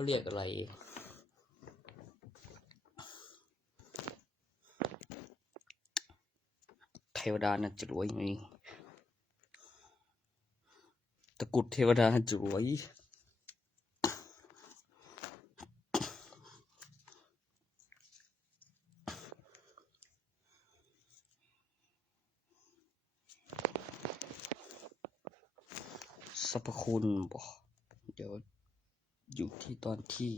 เขาเรียกอะไรเทวดาน่าจะรวยมั้ยตะกุดเทวดาน่าจะรวยสรรพคุณบ่เดี๋ยวอยู่ที่ตอนที่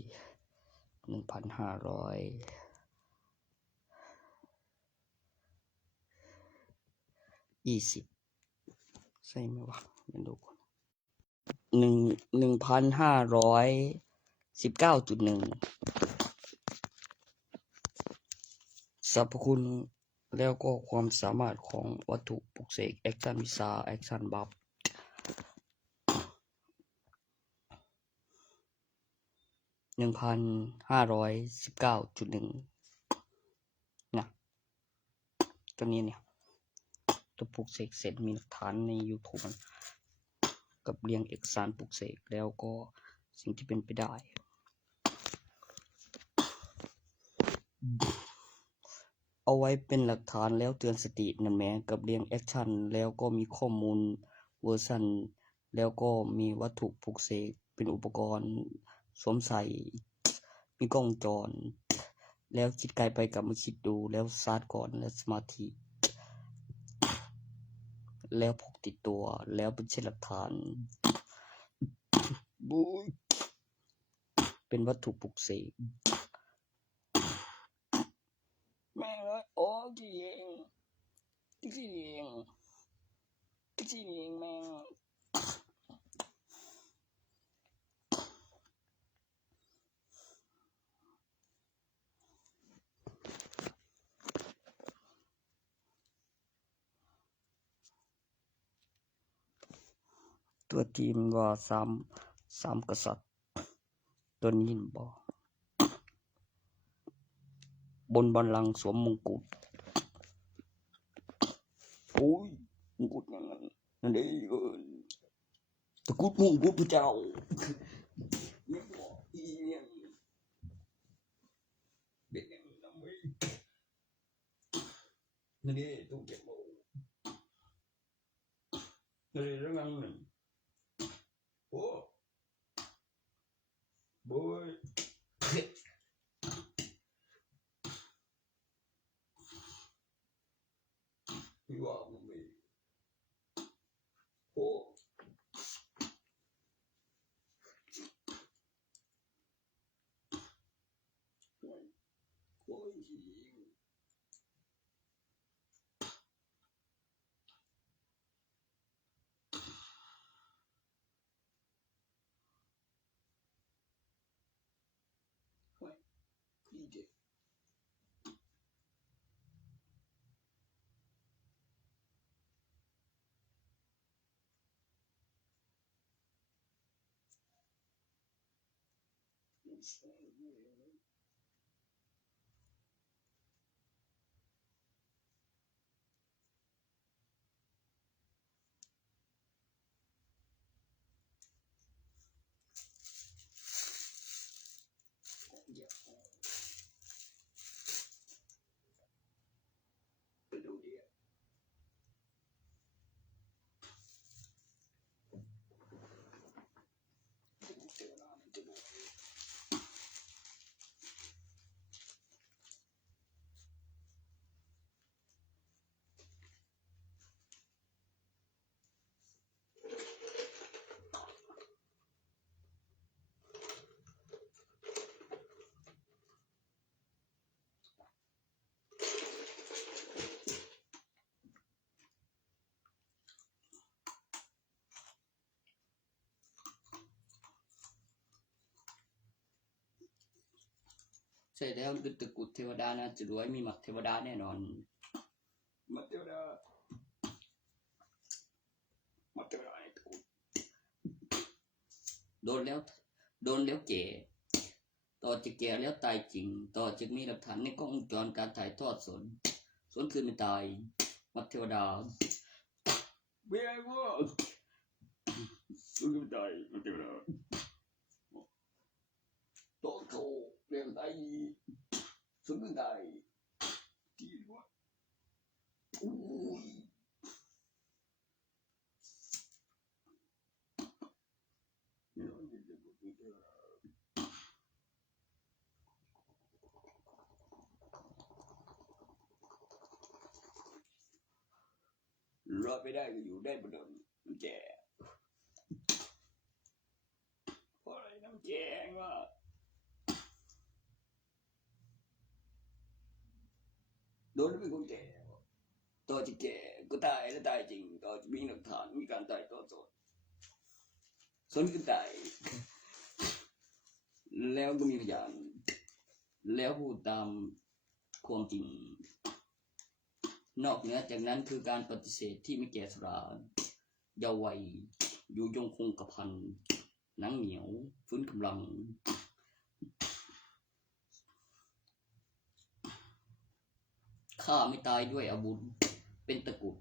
1,520 ใช่ไหมวะมาดูก่อน 1,519.1 สรรพคุณแล้วก็ความสามารถของวัตถุปลุกเสกแอคชั่นวิชาแอคชั่นบัฟ1,519.1 นะตัวนี้เนี่ยตัวปลุกเสกเสร็จมีหลักฐานใน YouTube กับเรียงเอกสารปลุกเสกแล้วก็สิ่งที่เป็นไปได้เอาไว้เป็นหลักฐานแล้วเตือนสตินั่นแหมกับเรียงแอคชั่นแล้วก็มีข้อมูลเวอร์ชันแล้วก็มีวัตถุปลุกเสกเป็นอุปกรณ์สวมใส่มีกล้องจรแล้วคิดไกลไปกลับมาคิดดูแล้วซาร์ทก่อนแล้วสมาธิแล้วพกติดตัวแล้วเป็นเช่นหลักฐานเป็นวัตถุปลุกเสกแม่งโอ้จริงแม่งตัวทีมว่า3กษัตริย์ตัวนี้บ่บนบัลลังก์สวมมงกุฎโอ้ยมงกุฎนั่นเด้ตะกุดมงกุฎพระเจ้าไม่บอกอีเนี่ยเด็กนำไว้นั่นเด้ตู้เก็บโมนั่นเด้ระงังนั่นโอ้บอยพี่ว่ามึงไม่โอ้โอ้ยพี่เด็กไปดูดิใช่แล้วเป็นตะกุดเทวดานะจะรวยมีหมักเทวดาแน่นอนหมักเทวดาไอ้ตะกุดโดนแล้วแก่ต่อจะแก่แล้วตายจริงต่อจะมีหลักฐานในกล้องวงจรการถ่ายทอดสดคืนไม่ตายหมักเทวดาเบี้ยว่าคืนไม่ตายหมักเทวดา Toto đem tay xuống bên tay thì quá ui rồiไปได้ก็อยู่ได้เหมือนเดิมน้ำแจเพราะอะไรน้ำแจงวะโดนเป็นคนแก่ต่อจะแก่ก็ตายแล้วตายจริงต่อจะมีหลักฐานมีการตายต่อสดส่วนก็ตายแล้วก็มีพยานแล้วพูดตามความจริงนอกเหนือจากนั้นคือการปฏิเสธที่ไม่แก่ชราเยาว์วัยอยู่ยงคงกระพันหนังเหนียวฟื้นกำลังฆ่าไม่ตายด้วยอาวุธเป็นตะกรุด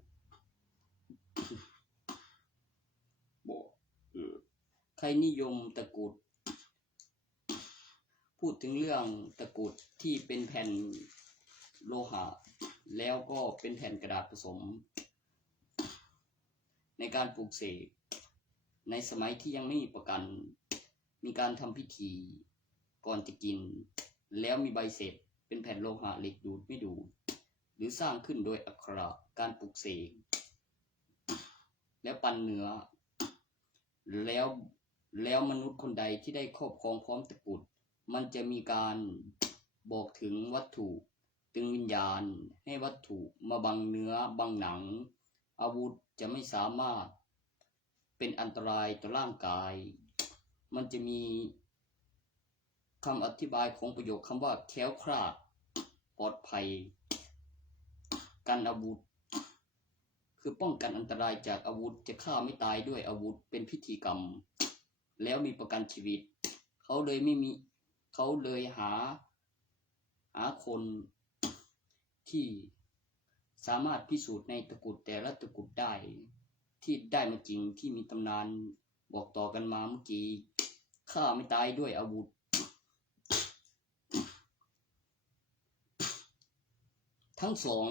บอกใครนิยมตะกรุดพูดถึงเรื่องตะกรุดที่เป็นแผ่นโลหะแล้วก็เป็นแผ่นกระดาษผสมในการปลูกเสกในสมัยที่ยังไม่มีประกันมีการทำพิธีก่อนจะกินแล้วมีใบเสร็จเป็นแผ่นโลหะเหล็กดูดไม่ดูดหรือสร้างขึ้นโดยอักขระการปลูกเสกแล้วปั้นเนื้อแล้วมนุษย์คนใดที่ได้ครอบครองพร้อมตะกรุดมันจะมีการบอกถึงวัตถุตึงวิญญาณให้วัตถุมาบังเนื้อบังหนังอาวุธจะไม่สามารถเป็นอันตรายต่อร่างกายมันจะมีคำอธิบายของประโยคคำว่าแคล้วคลาดปลอดภัยกันอาวุธคือป้องกันอันตรายจากอาวุธจะฆ่าไม่ตายด้วยอาวุธเป็นพิธีกรรมแล้วมีประกันชีวิตเขาเลยหาคนที่สามารถพิสูจน์ในตะกรุดแต่ละตะกรุดได้ที่ได้มาจริงที่มีตำนานบอกต่อกันมาเมื่อกี้ฆ่าไม่ตายด้วยอาวุธทั้งสอง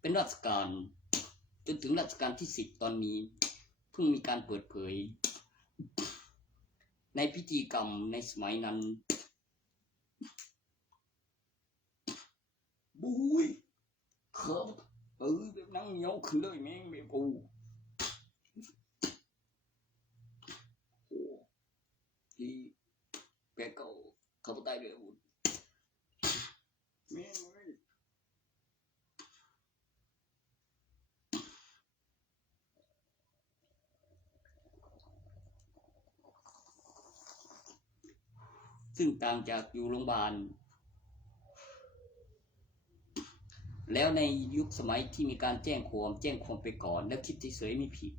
เป็นรัชกาลจนถึงรัชกาลที่10ตอนนี้เพิ่งมีการเปิดเผยในพิธีกรรมในสมัยนั้นบุ้ยเขิมแบบนั่งเหนียวขึ้นเลยแม่งแบบกูที่แกก็เขาตายด้วยอาวุธแม่งเลยซึ่งต่างจากอยู่โรงพยาบาลแล้วในยุคสมัยที่มีการแจ้งความไปก่อนแล้วคิดเฉยๆไม่ผิด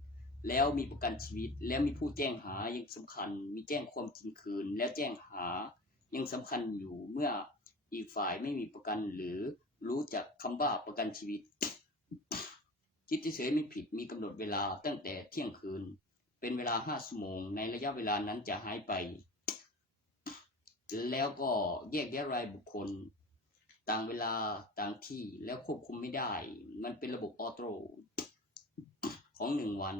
แล้วมีประกันชีวิตแล้วมีผู้แจ้งหายังสำคัญมีแจ้งความจริงคืนแล้วแจ้งหายังสำคัญอยู่เมื่ออีกฝ่ายไม่มีประกันหรือรู้จักคำว่าประกันชีวิตคิดเฉยๆไม่ผิดมีกำหนดเวลาตั้งแต่เที่ยงคืนเป็นเวลา5 ชั่วโมงในระยะเวลานั้นจะหายไปแล้วก็แยกแยะรายบุคคลต่างเวลาต่างที่แล้วควบคุมไม่ได้มันเป็นระบบออโต้ของ1 วัน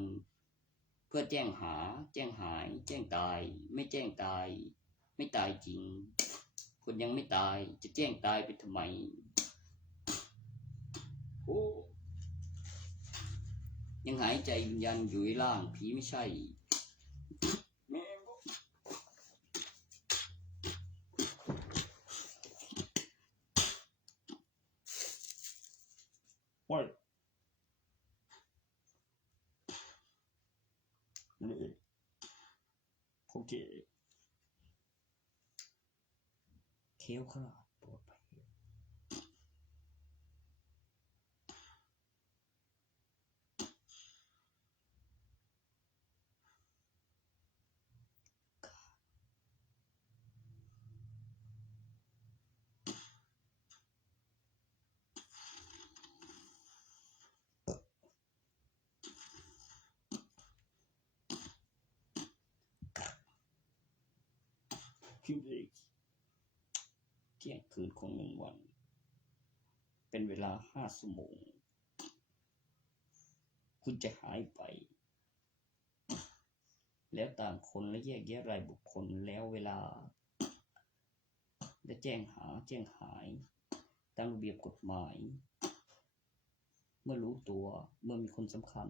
เพื่อแจ้งหาแจ้งหายแจ้งตายไม่แจ้งตายไม่ตายจริงคนยังไม่ตายจะแจ้งตายไปทำไมโอ้ยังหายใจวิญญาณอยู่ในร่างผีไม่ใช่ว่านี่โอเคเคี้ยวขลาดปวดไป พิมพ์เอกเที่ยงคืนของ1วันเป็นเวลา5ชั่วโมงคุณจะหายไปแล้วต่างคนและแยกแยะรายบุคคลแล้วเวลาและแจ้งหายตามระเบียบกฎหมายเมื่อรู้ตัวเมื่อมีคนสำคัญ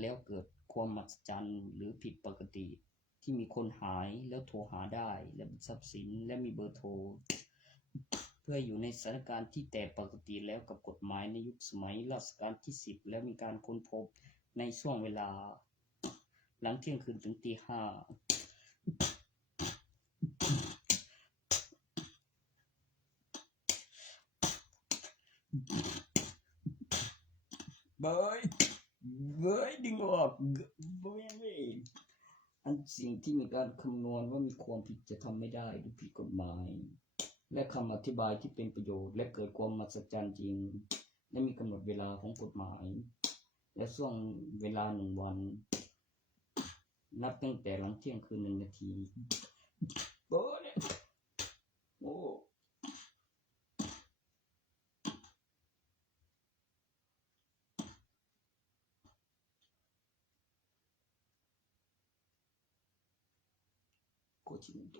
แล้วเกิดความมหัศจรรย์หรือผิดปกติที่มีคนหายแล้วโทรหาได้และทรัพย์สินและมีเบอร์โทรเพื่ออยู่ในสถานการณ์ที่แต่ปกติแล้วกับกฎหมายในยุคสมัยรัชกาลที่10แล้วมีการค้นพบในช่วงเวลาหลังเที่ยงคืนถึงตี 5เบยดึงออกบ่แม่นเว้ยอันสิ่งที่มีการคำนวณว่ามีความผิดจะทำไม่ได้หรือผิดกฎหมายและคำอธิบายที่เป็นประโยชน์และเกิดความมหัศจรรย์จริงและมีกำหนดเวลาของกฎหมายและช่วงเวลา1วันนับตั้งแต่หลังเที่ยงคืน1นาทีโอ้โคชิโต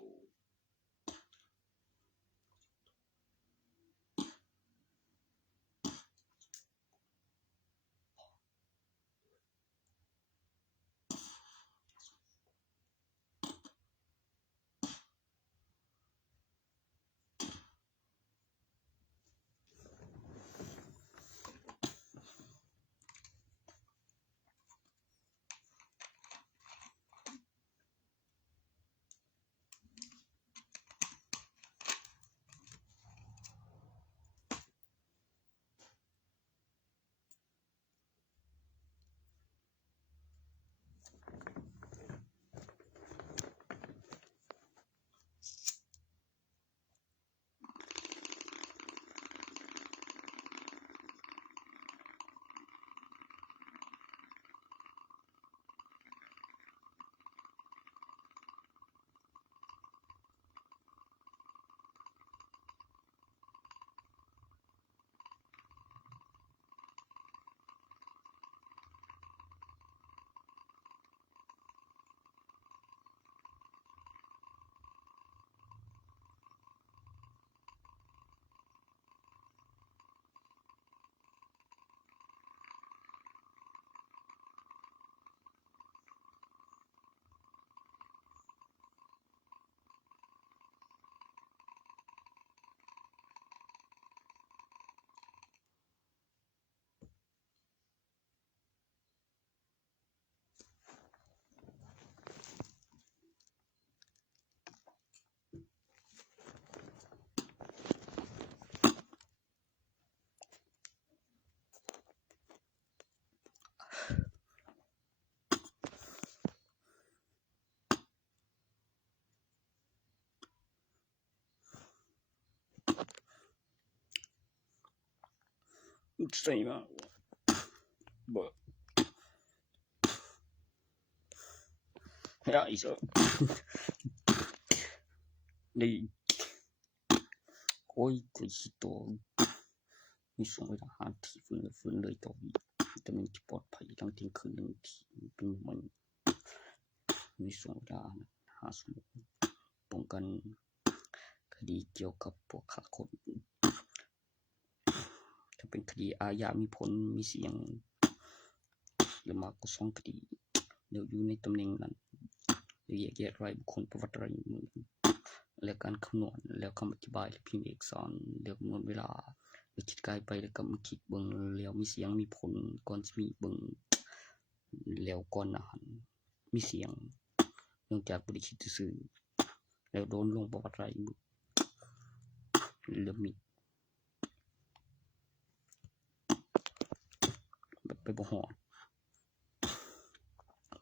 ใส่มาบ่ja ich soนี่โอ้ยคุชิโตมีส่งเวลาหาที่ฟื้นเลยต่อแต่มันจะปลอดภัยหลังเที่ยงคืน1นาทีเป็นมันมีส่งเวลา5ชั่วโมงป้องกันคดีเกี่ยวกับพวกฆ่าคนถ้าเป็นคดีอาญามีผลมีเสียงหรือมากกว่า2คดีเดี๋ยวอยู่ในตำแหน่งนั้นแยกแยะรายบุคคลประวัติรายมือและการคำนวณแล้วคำอธิบายและพิมพ์เอกสารเดี๋ยวกำหนดเวลาแล้วคิดกายไปแล้วก็มาคิดเบิ่งแล้วมีเสียงมีผลก่อนสิมีเบิ่งแล้วก่อนนั้นมีเสียงเนื่องจากบ่ได้คิดซื่อแล้วโดนลงประวัติรายมือแล้วมีไปบ่ฮอด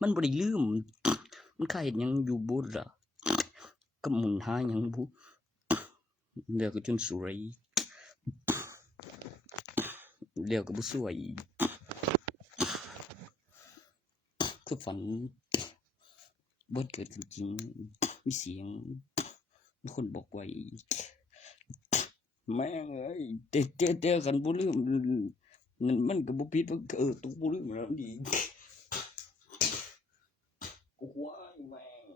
มันบ่ได้ลืมมันค่าเฮ็ดหยังอยู่บ่ล่ะก็หมุนหาหยังบ่แล้วก็จนสวยแล้วก็บ่สวยคือฝันบ่เกิดขึ้นจริงมีเสียง คนบอกไว้แม่งเอ้ยเตะกันบ่ลืมนั่นมันก็บ่ผิดว่าตัวบ่ลืมแล้วดีกูว่าแม่ง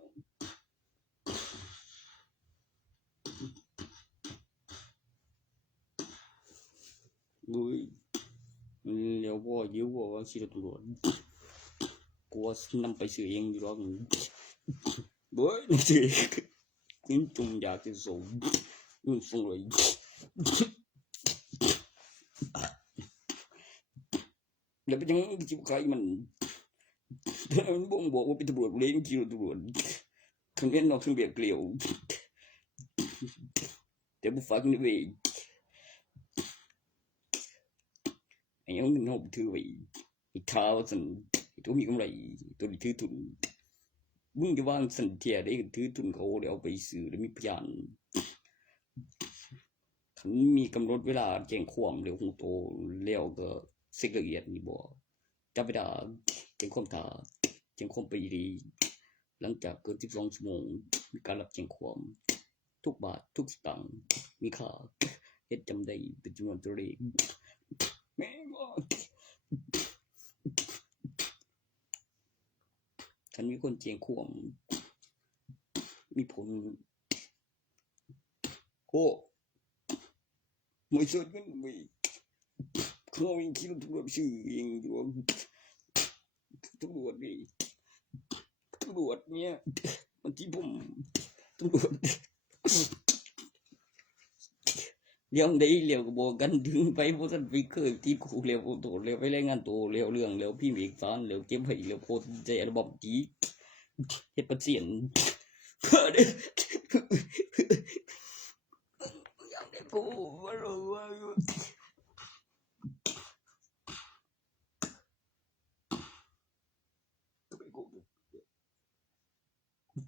อุ้ยแล้วบ่ยื้อว่าขี่รถตำรวจกูว่านำไปซื้อเองอยู่หรอกเบ้ยนี่สิกินจุ่มยาที่สูงส่งเลยแล้วเป็นยังจิบใครมันบ่งบอกว่าเป็นตำรวจเลยขี่รถตำรวจคันเห็นนอกเครื่องแบบเกลียวแต่บ่ฟังนี่เว้ยไอ้ยังนึงเอาไปถือไว้ไอ้ท้าว่าซั่นตัวมีกำไรตัวนี้ถือทุนมึงจะว่าสันเทียได้ถือทุนเขาแล้วเอาไปซื้อแล้วมีพยานคันมีกำหนดเวลาแจ้งความเร็วของโตแล้วก็เช็คละเอียดนี่บ่จับเวลาแจ้งความท่าแจ้งความไปดีหลังจากเกิน12ชั่วโมงมีการรับแจ้งความทุกบาททุกสตางค์มีค่าเฮ็ดจำได้เป็นจำนวนตัวเลขแม่งว่าคันมีคนแจ้งความมีผลโอ้ไม่สนกันไม่เขาเองคิดว่าตำรวจชื่อเองตำรวจนี่ตำรวจเนี่ยบางทีผมตำรวจเลี้ยงได้เลี้ยวก็บอกกันถึงไปพวกท่านไปเคยตีขู่เลี้ยวโตเลี้ยวไปรายงานตัวเลี้ยวเรื่องเลี้ยวพี่เอกสารเลี้ยวเก็บไว้เลี้ยวโพสใจระบบจีเฮ็ดประเสียนอยากได้กูว่ารู้ว่า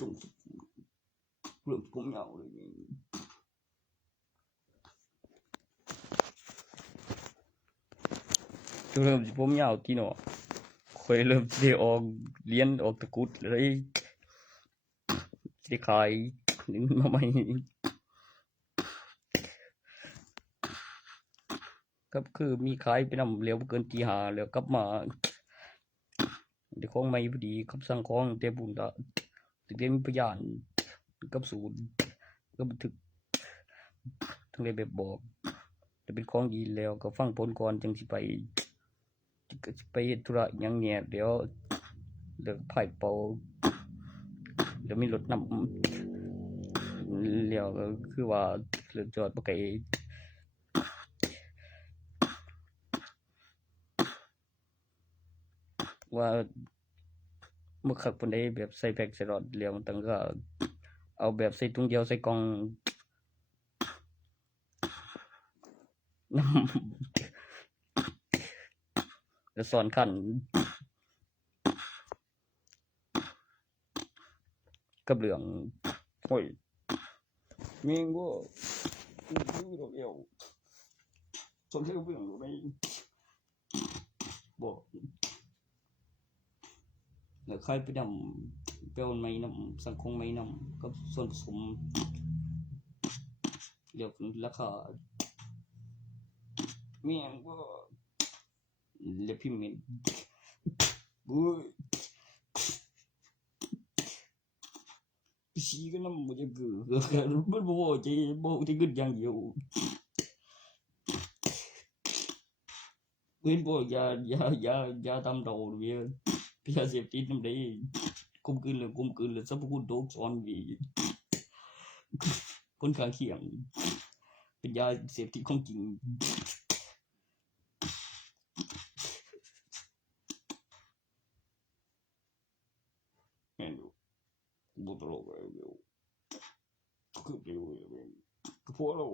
ตรงเรื่องผมยาวเลยเริ่มผมยาวที่เนาะค่อยเริ่มสิออกเรียนออกตะกุดเลยสิขายนึงมาใหม่ก็คือมีขายไปนำเร็วเกินตี5แล้วกลับมาเดี๋ยวของใหม่พอดีคำสั่งของแต่บุญละถึงได้มีพยานกับศูนย์ก็บันทึกทั้งเลยแบบบอกจะเป็นของดีแล้วก็ฟังผลก่อนจังสิไปเฮ็ดธุระหยังเนี่ยเดี๋ยวไผเป่าเดี๋ยวมีรถนำแล้วก็คือว่าเลิกจอดบ่ไกลว่าบ่คักปานใดแบบใส่แพ็กใส่รถแล้วมันต้องก็เอาแบบใส่ถุงเดียวใส่กล่องนำแล้วซ้อนคันกับเรื่องโอ้ยแม่งบ่คือดอกเอวสนใจเรื่องบ่บ่แล้วใครไปนำไปเอาไม้นำสังคมไม้นำกับส่วนผสมเดี๋ยวราคาแม่งบ่แล้วพิมพ์เมนอุ้ยชี้ก็นำบ่จะเกิดมันบ่ใจบ่จะเกิดอย่างเดียวเว้นบ่อย่าตามดอกเว้ยยาเสพติดนำได้คุมคืนแล้วสรรพคุณโดกซ้อนวีผลข้างเคียงเป็นยาเสพติดของจริงแม่นบ่ตลกเลยคือไปเลยคือพวกเรา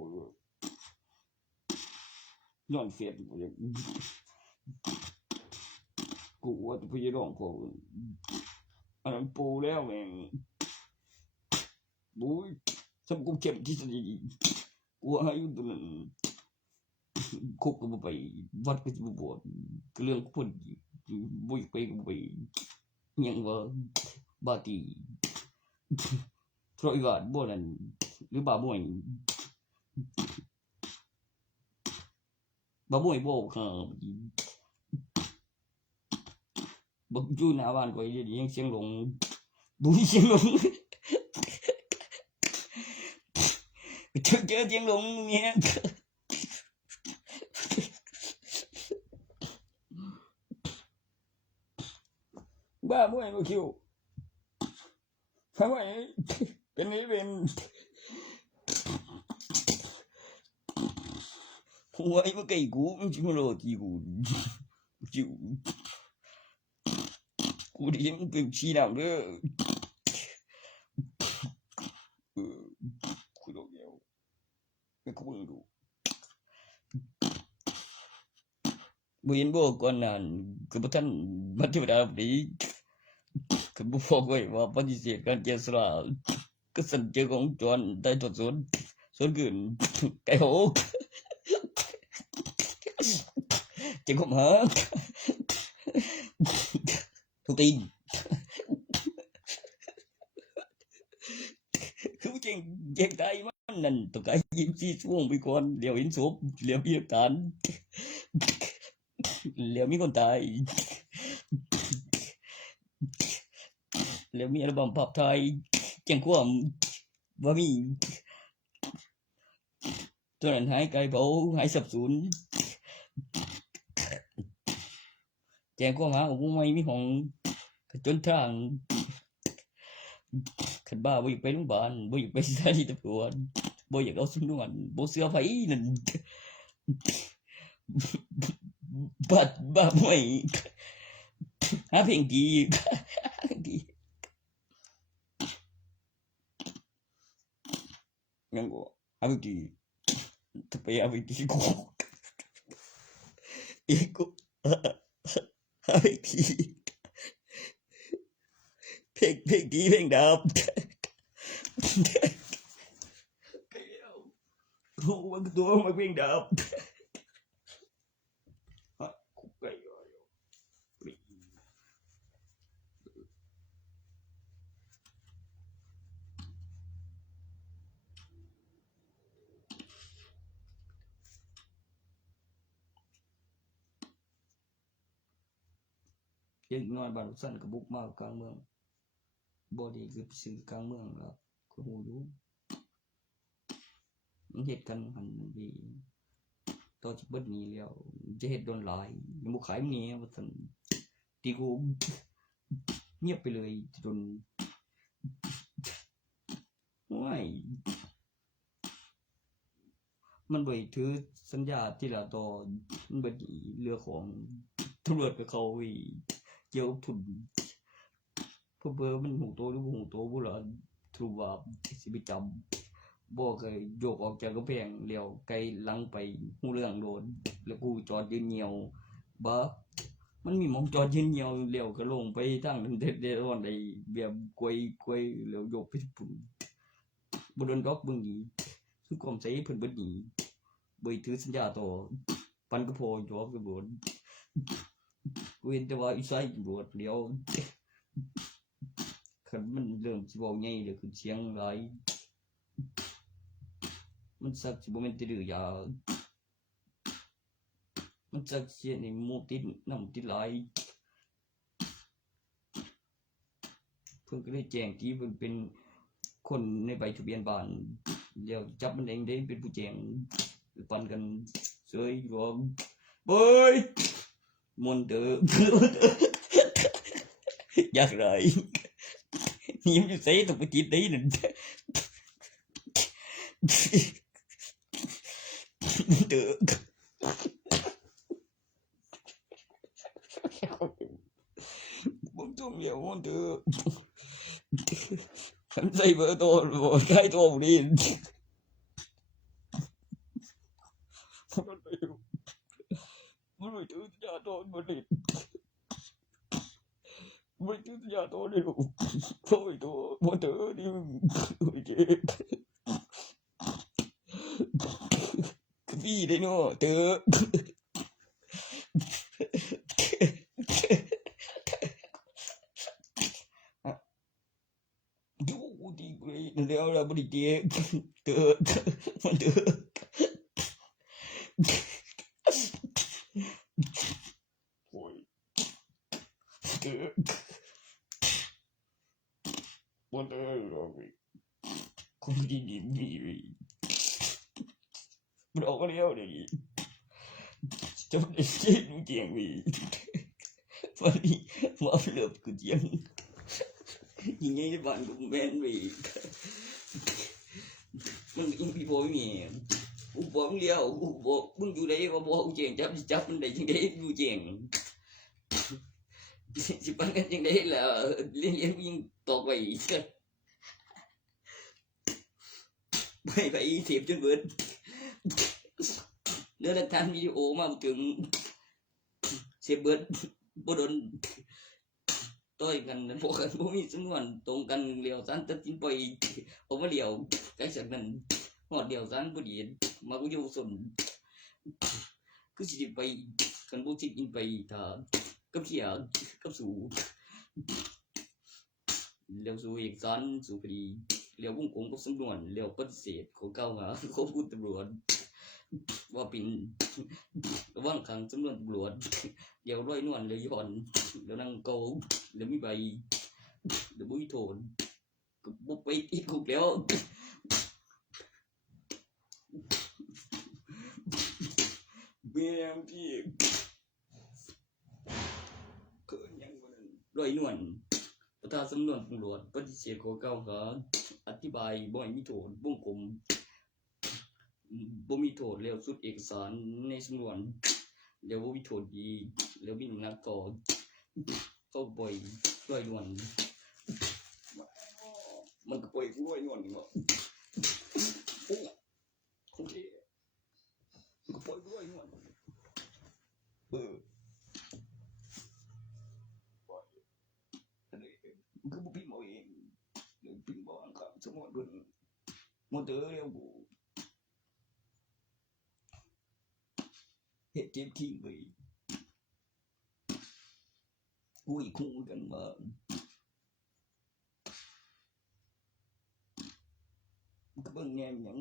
ย้อนเฟซบ่อยากกูว่าจะไปร้องพออันนั้นโปแล้วแม่งบุ้ยสมกูเข้มที่สุดกูอายุตัวนั้นคุกก็บ่ไปวัดก็บ่บวชเรื่องคนบุ้ยไปก็บ่ไปยังว่าบาตีทรอยบาทบ่นั่น หรือบาบ่วยโบกบักอยู่หน้าบ้านก็ยังเสียงหลงบุ้ยเสียงหลงเจอเสียงหลงเนี่ยบ้าบ่วยมาคิวทำไมเป็นนี้เป็นหัวไอ้พวกไก่กูมันจะมาโรตีกูจิ๋วกูได้ยินมันเป็นชีน้ำเด้อกูโดนเดียวไม่กูเบิ่งดูบ่เห็นบ่ก่อนนั้นก็บ่ทันมันธรรมดาปานนี้ก็บ่บอกไว้ว่าปฏิเสธการแก้สลากก็สั่นเจอของจรได้ตรวจสวนคืนไก่โหเจ้าของหาทุกตีนคือเก่งใจมันนั่นต้องการ24 ชั่วโมงไปก่อนเดี๋ยวเห็นศพเดี๋ยวมีหลักฐานเดี๋ยวมีคนตายแล้วมีอัลบั้มภาพถ่ายแจ้งความว่ามีตัวนั้นหายไกลเผาหายสับสนแจ้งความหาของผู้ไม่มีของจนทางขันบ้าบ่อยากไปโรงพยาบาลบ่อยากไปสถานีตำรวจบ่อยากเอาสำนวนบ่เชื่อไผนั่นบ้าไม่หาเพลงดีงั้นก็หาเพลงดีถ้าไปหาเพลงดีกูอีกกูหาเพลงดีเพลงดีเพลงดับโอ้มันตัวมันเพลงดับเด็กน้อยบ้านสั้นก็บุกมากลางเมืองบ่ดีคือซื้อกลางเมืองแล้วก็ฮู้อยู่มันเฮ็ดกันหันดีต่อจะเบิดหนี้แล้วจะเฮ็ดโดนหลายยังบ่ขายมันนี่ว่าซั่นตีกูเงียบไปเลยจนโอ้ยมันบ่ถือสัญญาทีละต่อมันเบิดเรือของตำรวจไปเขาเกี่ยวทุนเพิ่นมันหูโตหรือบ่หูโตบ่ล่ะสรุปว่าสิไปจับบ่เคยโยกออกจากกำแพงแล้วไกลหลังไปหูเรื่องโดนแล้วกูจอดยืนเหี่ยวบ่มันมีหม้องจอดยืนเหี่ยวแล้วก็ลงไปทางนั้นเด็ดๆอนได้แบบกวยแล้วโยกไปพุ่นบ่โดนดอกเบิ่งนี่คือความใส่เพิ่นเบิดนี่บ่ถือสัญญาต่อปันก็พอจอบตำรวจกูเห็นแต่ว่าอีสายตำรวจเดี๋ยวคันมันเริ่มสิเว้าใหญ่แล้วขึ้นเสียงหลายมันสักสิบ่แม่นติดื้อยามันสักเสียนี่หมู่ติดน้ำติดหลายเพิ่นก็เลยแจ้งที่เพิ่นเป็นคนในใบทะเบียนบ้านเดี๋ยวจับมันเองได้เป็นผู้แจ้งปันกันเสยรวมเบ้ยมนเด้ออยากไรนี่มันอยู่ไสต้องไปจิตได้นั่นเด้อผมจุ่มเดียวมันเด้อฉันใส่เบอร์โทรบ่ได้โทรบ่ได้มันไปถือสัญญาโทรบ่ได้ไม่ถือสัญญาโทรได้ลูกโทรไปโทรบ่เด้อนี่โอ้ยเจ็บคือพี่ได้เนาะเด้ออยู่ดีเลยแล้วบ่ได้เจ็บ เดือดมันเดือดโอ้ยเดือดมันเดือดเลยคงดีดีดีมันออกมาแล้วเลยจะได้เจ็บดูเจียงวีวันนี้มาเลือบกูเจียงยังไงบ้านกูแม่นวีมันยังพี่พ่อไม่มีกูบอกมึงเดียวกูบอกมึงอยู่ไหนว่าบอกกูเจียงจับมันได้ยังไงกูเจียงสิปันกันยังไงล่ะเลี้ยงยิงตอกไปไปเสียบจนเบิดเนื้อทานวิดีโอมาถึงเสียบเบิดบ่โดนต่อยกันพวกกันบ่มีจำนวนตรงกันเลี้ยวสันตัดสินไปเอามาเลี้ยวใกล้จากนั้นหอดเลี้ยวสันพอดีมากูอยู่สนคือสิไปกันบ่สิกินไปถ้ากับเขียกับสู่เลี้ยวสู่เอกสารสู่คดีเลี้ยววงกลมกับสำนวนเลี้ยวปฏิเสธของเก่าหาของคุณตำรวจว่าเป็นระหว่างขังสำนวนตำรวจเดี๋ยวร้อยนวลเดี๋ยวย้อนเดี๋ยวนั่งเกาเดี๋ยวมีใบเดี๋ยวบุ้ยโถนก็บุกไปติดคุกแล้วเบี้ยพี่เกินยังวันนั้นร้อยนวลประธานสำนวนตำรวจปฏิเสธของเก่าหาอธิบายบ่อยมีโทษวงกลมบ่มีโทษแล้วสุดเอกสารในสำนวนเดี๋ยวบ่มีโทษดีแล้วมีน้ำหนักต่อก็ปล่อยร้อยนวลมันก็ปล่อยร้อยนวลเนาะโอ้โอเคมันก็ปล่อยร้อยนวลปล่อยอันนี้มันก็บ่พิมพ์เอาเองเดี๋ยวพิมพ์บ่ครับสมมุติเพิ่นหมดเด้อแล้วบ่เฮ็ดเจ็บทิ้งไปกูอีกคู่กันมาก็เบิ่งแนมหยัง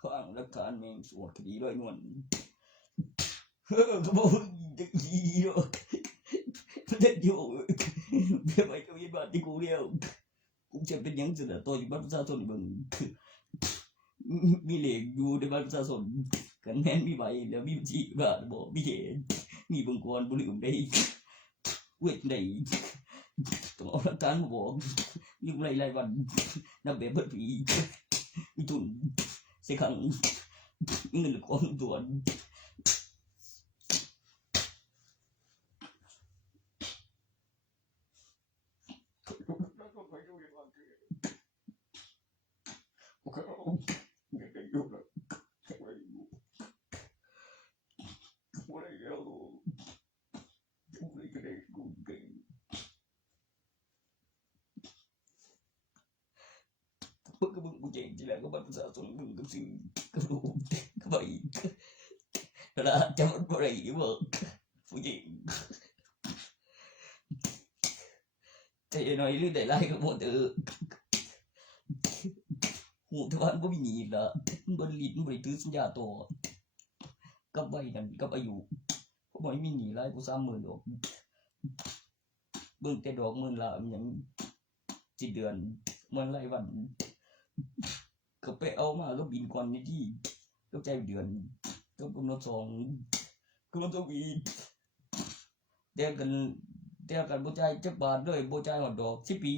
ข้างหลักฐานแม่งสวดคดีร้อยนวลก็บอกจะยีหรอกเด็ดอยู่เดี๋ยวไปกับยีบ้านที่กูเดียวกูจะเป็นยังสุดอะตัวอยู่บ้านประชาชนเบิ่งมีเหล็กอยู่ในบ้านประชาชนกันแม่นมีใบแล้วมีจีบ้านบอกมีเหตุมีบางคนบ่ลืมได้เวทได้ต้องเอาหลักฐานมาบอกลืมรายวันนับแบบเบิดปีมีทุนเสียครั้งเงินของส่วนมึงก็มึงกูเจ๋งจริงแล้วก็บัตรประชาชนมึงก็ซื้อก็รู้ก็ไปแล้วจะมันอะไรอยู่บ่ผู้หญิงแต่น้อยหรือได้ไล่ก็หมดหูทวารบ่มีหนีละบ่ลิ้นบ่ได้ถือสัญญาต่อกับใบนั้นกับอายุบ่มีหนีไล่กู30,000ดอกเบิ่งแต่ดอก10,000ละหยังสิเดือนมันรายวันก็ไปเอามาก็บินก่อนนี่ที่ก็ใจเดือนก็กำหนด2กำหนด2 ปีเดียวกันบ่จ่ายจักบาทเลยบ่จ่ายฮอดดอก10 ปี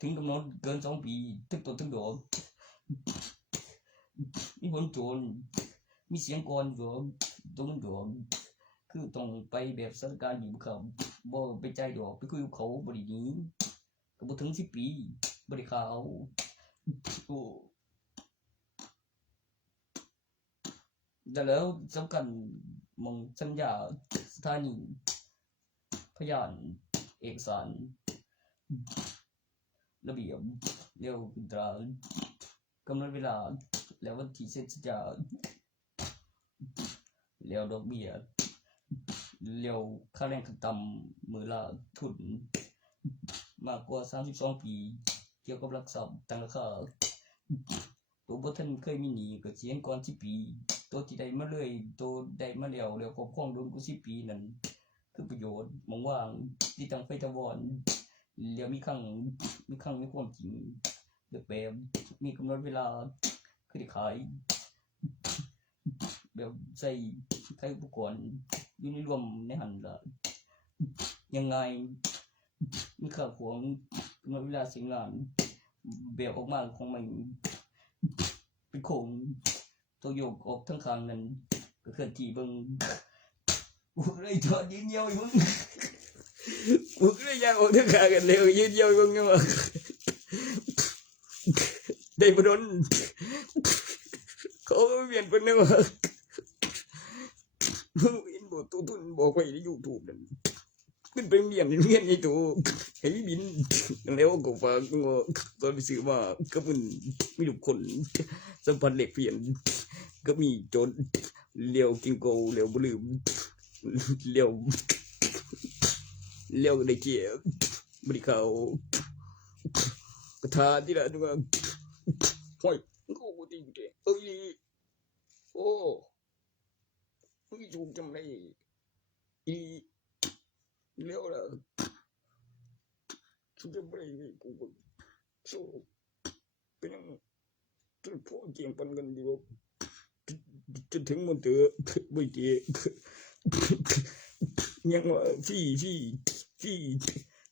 ถึงกำหนดเกิน2 ปีถึงต้นถึงดอกมีผลโจรมีเสียงก่อนดอกต้นดอกคือต้องไปแบบสถานการณ์อยู่เขาบ่ไปจ่ายดอกไปคุยกับเขาบ่ได้หนีก็บ่ถึง10 ปีบ่ได้ข่าวโอ้แต่แล้วสำคัญมองสัญญาสถานีพยานเอกสารระเบียบเร็วตรากำหนดเวลาแล้ววันที่เซ็นสัญญาแล้วดอกเบี้ยแล้วค่าแรงขั้นต่ำมื้อละทุนมากกว่า32 ปีเกี่ยวกับหลักทรัพย์ตั้งราคา ตัวบ่ทันเคยมีหนี้ก็เสียก่อน10ปีตัวที่ได้มาเลยตัวได้มาแล้วครอบครองโดนกู10ปีนั่นคือประโยชน์มองว่างที่ตั้งไฟถาวรแล้วมีความจริงแบบมีกำหนดเวลาคือได้ขายแบบใส่อุปกรณ์อยู่ในรวมในหันละยังไงมีค่าของกำหนดเวลาสิ่งงานแบบออกมาของมันเป็นโครงตัวโยกออกทั้งข้างนั้นก็เคลื่อนที่เบิ่งกูเลยจอดยืนเยี่ยวอยู่มึงกูเลยย่างออกทั้งข้างกันแล้วยืนเยี่ยวอยู่มึงว่าได้บ่โดนเขาเปลี่ยนเป็นว่าเห็นบ่ตัวทุนบอกไว้ใน YouTube นั่นขึ้นไปเรียนไอ้ตัวไอ้บินแล้วก็ฝากว่าตอนไปซื้อมาก็มันมีทุกคนสัมพันธ์เหล็กเปลี่ยนก็มีโจนเลี้ยวกิงโกเลี้ยวบลืมเลี้ยวได้เกี่ยวบริเขากระทาที่ละตัวห้อยก็กูตีกูเตะโอ้มึงจูงจำได้อีเลี้ยวละสุดจะไม่ได้กูโซ่เป็นยังจะพวกเกี่ยงปันกันดีวะจะถึงมันเถอะไม่เกี่ยยังว่าที่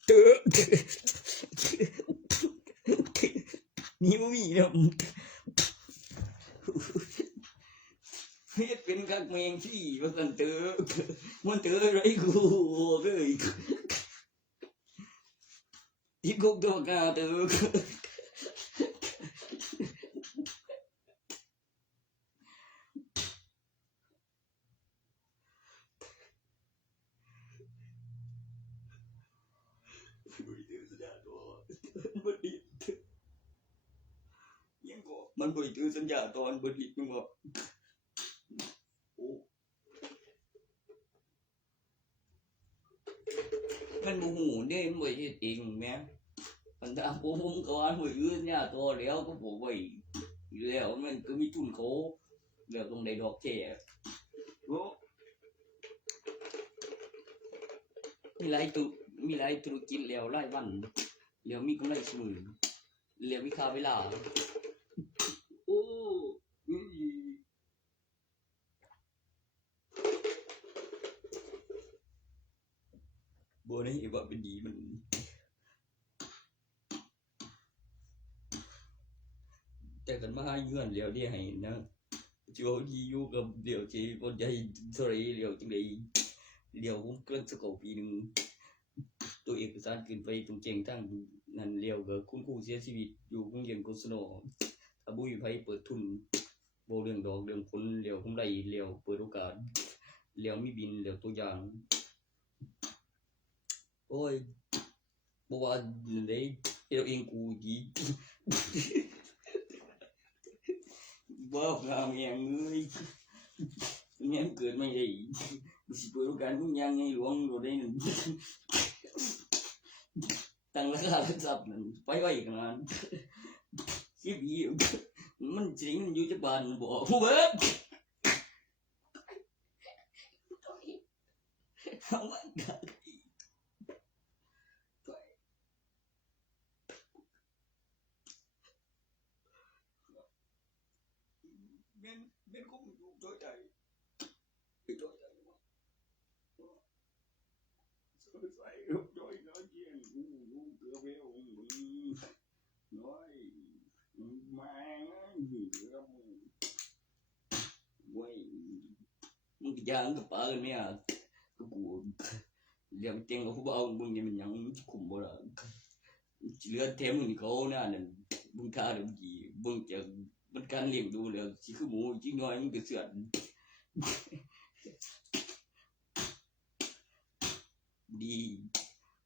เถอะนี่มันมีนะเฮ็ดเป็นกักแมงที่ว่าสันเถอะมันเถอะไรกูเลยที่กุกตัวกาเถอะมันบริถือสัญญาตอนบริมึงบอกมันโมโหเนี่ยมันไม่ใช่จริงแม่มันทำผมก่อนมือยืนเนี่ยตัวแล้วก็บอกไว้แล้วมันก็มีทุนเขาแล้วตรงในดอกแก่มีหลายธุรกิจแล้วหลายวันแล้วมีกำไรเสมอแล้วมีค่าเวลาโอ้บ่ได้ว่าเป็นดีมันแต่กันมาให้เงื่อนแล้วได้ให้นะจิว่าดีอยู่กับเดี๋ยวจีบ่ได้สรีเดี๋ยวจังได๋เดี๋ยวผมเกินสกอปีนึงตัวเอกสารขึ้นไปตรงเจงทั้งนั่นเลี้ยวก็คุณครูเสียชีวิตอยู่โรงเรียนกศนถ้าบุ้ยไผเปิดทุนบ่เรื่องดอกเรื่องผลเลี้ยวผมได้เลี้ยวเปิดโอกาสเลี้ยวมีบินเลี้ยวตัวอย่างโอ้ยบ่ว่าได้เฮ็ดเองกูดีบ่งามแยงเอ้ยแม่งเกิดมาได้สิเปิดโอกาสกูยังไงหลวงบ่ได้นั่นตั้งราคาทรัพย์นั่นไปไว้ขนาดสิบยี่มันจริงมันอยู่จักบาทบ่ฮู้เบิดเอามันก็เป็นคงอยู่โดยใจโดยใจว่าใส่โดยน้อยเยี่ยงกูอยู่เกือบแล้วน้อยมาอยู่แล้วเว้ยมึงจะยังกับป้ากันเนี่ยก็กูเลี้ยงเต็งกับผู้บ่าวมึงนี่มันยังคุมบ่ล่ะเหลือแถมมึงเขาน่ะนั่นมึงค่าเดี๋ยวกี่มึงจะมันการเลี้ยงดูแล้วสิคือหมูจริงน้อยมึงก็เสือนดี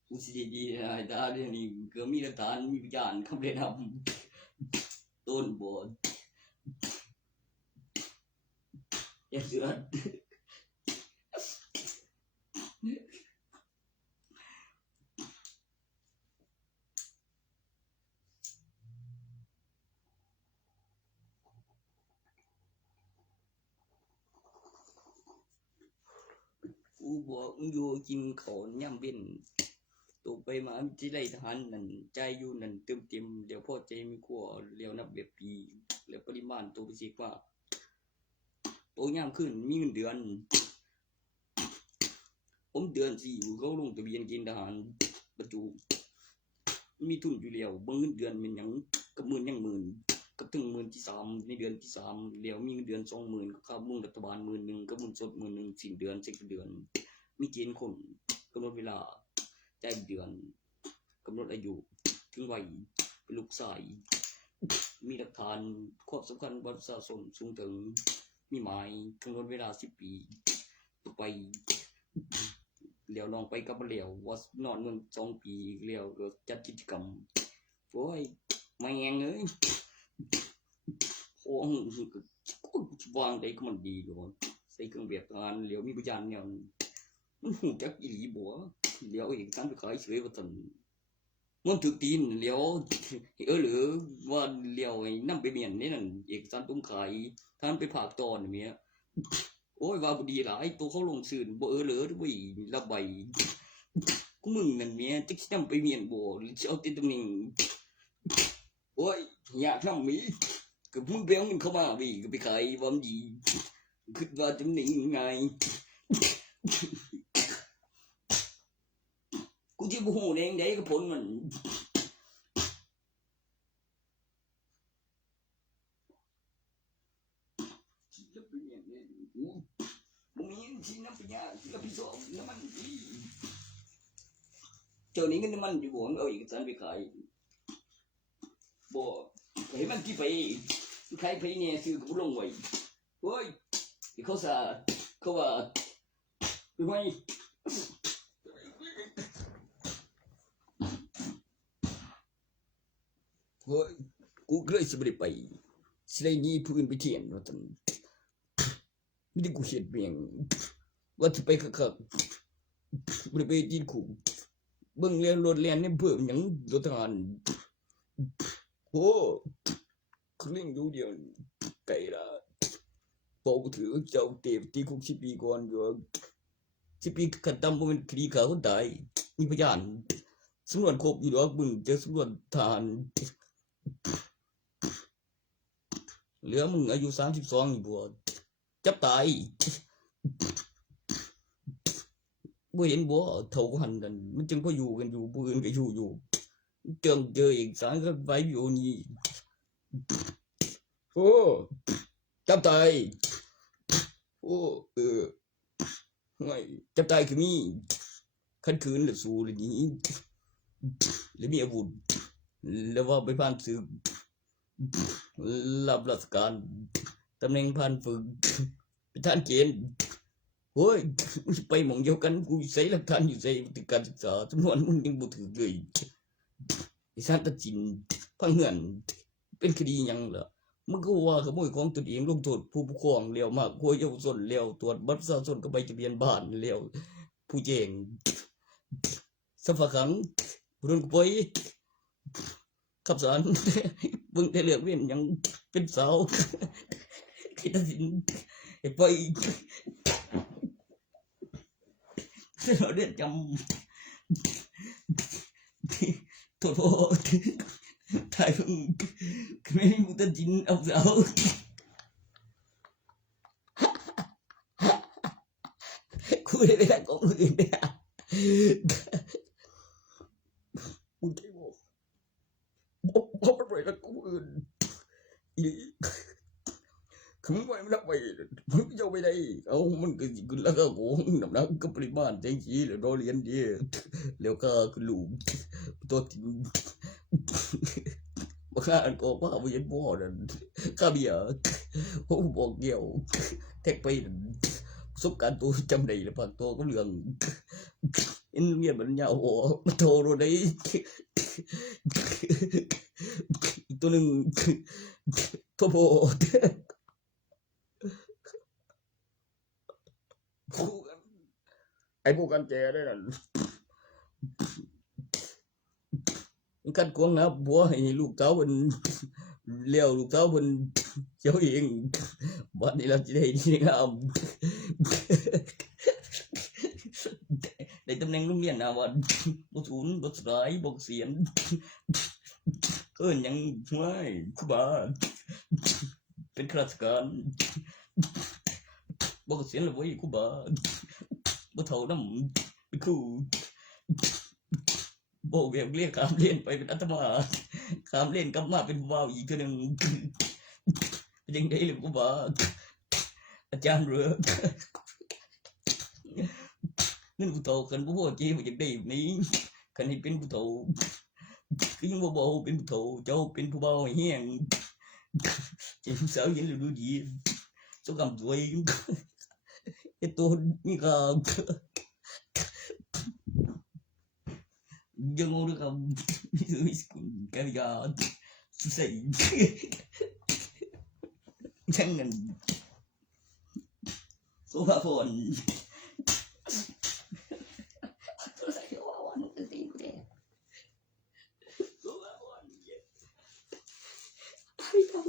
กูสิดีนะตาเรื่องนี้ก็มีหลักฐานมีพยานคำแนะนำต้นบ่อย่าเสือน กูบอกมึงอยู่กินข้าวย่ำเว้นตัวไปมาที่ไรทหารนั่นใจอยู่นั่นเต็มเดี๋ยวพ่อใจมีขั้วเลี้ยวนับแบบปีแล้วปริมาณตัวไปสิว่าตัวย่ำขึ้นมีเงินเดือนผมเดือนสี่เขาลงทะเบียนกินทหารประจุมีทุนอยู่แล้วบางเงินเดือนมันยังกับหมื่นยังหมื่นกับถึง13,000ในเดือนที่3เดี๋ยวมีเงินเดือน20,000ค่ามุ่งรัฐบาล10,000กับมุ่งสด10,000สิ้นเดือนเซ็กเดือนมีเกณฑ์คนกำหนดเวลาจ่ายเดือนกำหนดอายุถึงวัยเป็นลูกชายมีหลักฐานความสำคัญบัตรประชาชนสูงถึงมีหมายกำหนดเวลา10 ปีต่อไปเลี้ยวลองไปกับเลี้ยวว่านอนเงิน2 ปีเลี้ยวก็จัดกิจกรรมโอ้ยไม่แงงเลยโอ้ก็วางได้ก็มันดีเลยใส่เครื่องแบบงานเลี้ยวมีพยานเนี่ยมันหูจักอีหลีบัวเลี้ยวเอกสารไปขายเฉยว่าตันมันถึกตีนเลี้ยวหรือว่าเลี้ยวไอ้น้ำไปเมียนนี่นั่นเอกสารตุ้มขายท่านไปผากตอนเนี้ยโอ้ยว่าดีหลายตัวเขาลงสื่อบ่เหลือด้วยระบายกูมึงนั่นเมียจะนำไปเมียนบ่หรือจะเอาติดตรงนี้โอ้ยอยากทำมีก็มึงเบี้ยงมันเข้ามาบีก็ไปขายว่ามันดีคิดว่าจะหนีไงกูจะบูแดงได้ก็ผลมันมึงมีที่น้ำปัญญาที่เราพิสูจน์น้ำมันดีเจ้านี้ก็น้ำมันอยู่บ่เอาเอกสารไปขายบ่เห็นมันที่ไปใครไปเนี่ยซื้อกูลงไว้เฮ้ยเขาสาเขาว่าทำไมเฮ้ยกูเคยสบายไปสิได้หนีผู้อื่นไปเที่ยงว่าตันไม่ได้กูเห็นเพียงว่าจะไปคักๆไม่ได้ไปตีนขู่เบิ่งเรียนรถเรียนนี่เพิ่มยังรถทหารโอ้ครึ่งอยู่เดียวไกลละพอถือเจ้าเตะตีคุก10 ปีก่อนอยู่10 ปีขัดตามบ่แม่นคดีเขาตายมีพยานสำนวนครบอยู่ดอกมึงเจอสำนวนทหารเหลือมึงอายุ32นี่บ่จับตายบ่เห็นบ่เท่าหันนั่นมันจึงพออยู่กันอยู่ผู้อื่นก็อยู่เจอเอกสารก็ไว้อยู่นี่โอ้จับตายโอ้ไม่จับตายคือมีขัดขืนหรือสู้หรือหนีหรือมีอาวุธแล้วว่าไปผ่านศึกรับราชการตำแหน่งผ่านฝึกเป็นท่านเกณฑ์โอ้ยไปหม่องเดียวกันกูใส่หลักฐานอยู่ใส่ติการศึกษาจำนวนมึงยังบ่ถือเลยไอ้ศาลตัดสินพังเหือนเป็นคดียังล่ะมึงก็ว่าขโมยของตนเองลงโทษผู้ปกครองแล้วมากกว่าเยาวชนแล้วตรวจบัตรประชาชนกับใบทะเบียนบ้านแล้วผู้แจ้งสัมภาขังผู้โดนปล่อยขับสารเบิ่งแต่เรื่องเว้นยังเป็นสาวคิดตัดสินไอ้ไปเราเดือดจำโทษถ่ายเพิ่งไม่มีมุตันจินเอาสาวคุยไม่ได้ก็คุยไม่ได้มึงแค่บอกไปแล้วกูอื่นคือมึงไปไม่รับไปมึงจะไปได้เอามันก็คือแล้วก็โง่น้ำหนักก็ปริมาณแจ้งชี้หรือรอเรียนดีแล้วก็คือลูกตัวจริงบางครั้งก็ว่าไม่เห็นพ่อนั่นข้าเบียผมบอกเดียวแท็กไปประสบการณ์ตัวจำได้หรือเปล่าตัวก็เรื่องเอ็นเงียบมันยาวหัวมาโทรเราได้อีกตัวหนึ่งโทรโพไอ้พวกกันแจได้นั่นกันกวงนะบัวให้ลูกเต้ามันเลี้ยวลูกเต้ามันเจ้าเองบ้านนี้เราจะได้ดีงาม ตำแหน่งโรงเรียนนะว่าบ่ศูนย์บ่สลายบ่เสียนเอิ้นหยังห้วยครูบาเป็นข้าราชการบ่เกษียณแล้วเว้ยครูบาบ่เฒ่านำเป็นครูบ่เวียกเรียกข้ามเรียนไปเป็นอาตมาข้ามเรียนกลับมาเป็นผู้บ่าวอีกเทื่อหนึงเป็นจังได๋ล่ะครูบาอาจารย์เรือเงินผู้เฒ่าคันบ่พอใจบ่อยากได้แบบนี้คันให้เป็นผู้เฒ่าคือยังบ่เบาเป็นผู้เฒ่าเจ้าเป็นผู้บ่าวให้แฮงเห็นสาวเห็นแล้วดูดีสกำสวยไอ้ตัวนี่ก็ยังงรู้ครับมิสกุลกันยาใส่ยังเงินโซฟาโฟนตัวใส่ว่าวันนึงตีกูเด้โซฟาโฟนไอ้ตา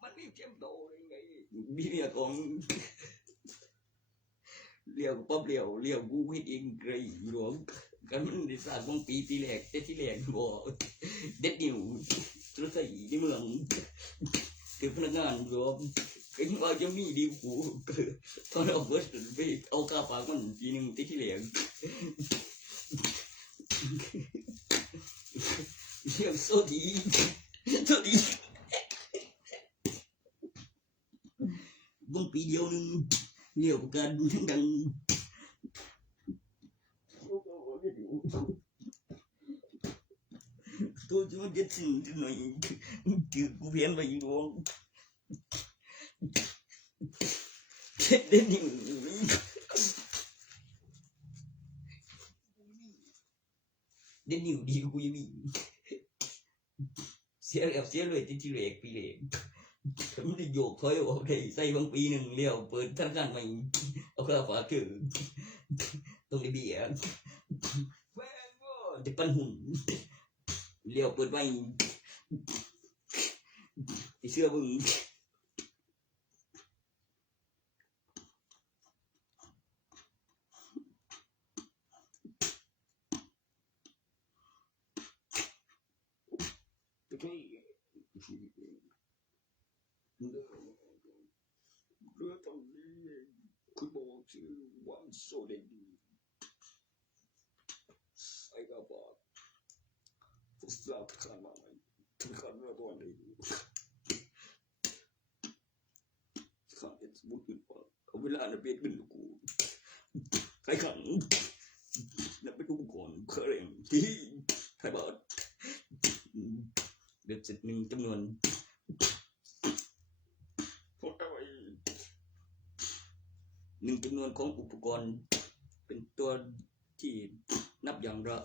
มันมีเทียมโตยังไงมีเมียของเลี้ยวป๊อบเลี้ยวกูเฮ็ดเองไกลหลวงกันมันได้สร้างบางปีที่แรกแต่ที่แรกบ่เด็ดนิ้วสุดใส่ในเมืองคือพนักงานหลวงเห็นว่าจะมีดีกูตอนเอาเบิดไปเอากาปากมันทีนึงที่แรกเลี้ยวโซดีบางปีเดียวนึงเลี้ยวประกันทั้งดังตัวจะมันเด็ดสิ่งที่หน่อยถือกูเพี้ยนไปอีกดวงเด็ดนิ้วเด็ดนิ้วดีกูยังมีเสียเลยที่แรกปีแรกผมได้โยกถอยออกได้ใส่บางปีหนึ่งเลี้ยวเปิดธนาคารใหม่เอาข้าวฝากถือตรงในเบียร์แม่งก็จะปั้นหุ่นเลี้ยวเปิดไว้ไอ้เสื้อมึงเรือตรงนี้คุณบอกชื่อว่าโซเดนีไอ้กระบอกฟุตซาลทุกคนมาไหมทุกคนเรือตัวนี้ข้าเอ็ดสมุดเป็นว่าเอาเวลาเนี่ยเป็นเป็นกูใครขังนั่นเป็นอุปกรณ์เครื่องที่ไทยบอสเด็ดเสร็จหนึ่งจำนวนหนึ่งจำนวนของอุปกรณ์เป็นตัวที่นับอย่างละ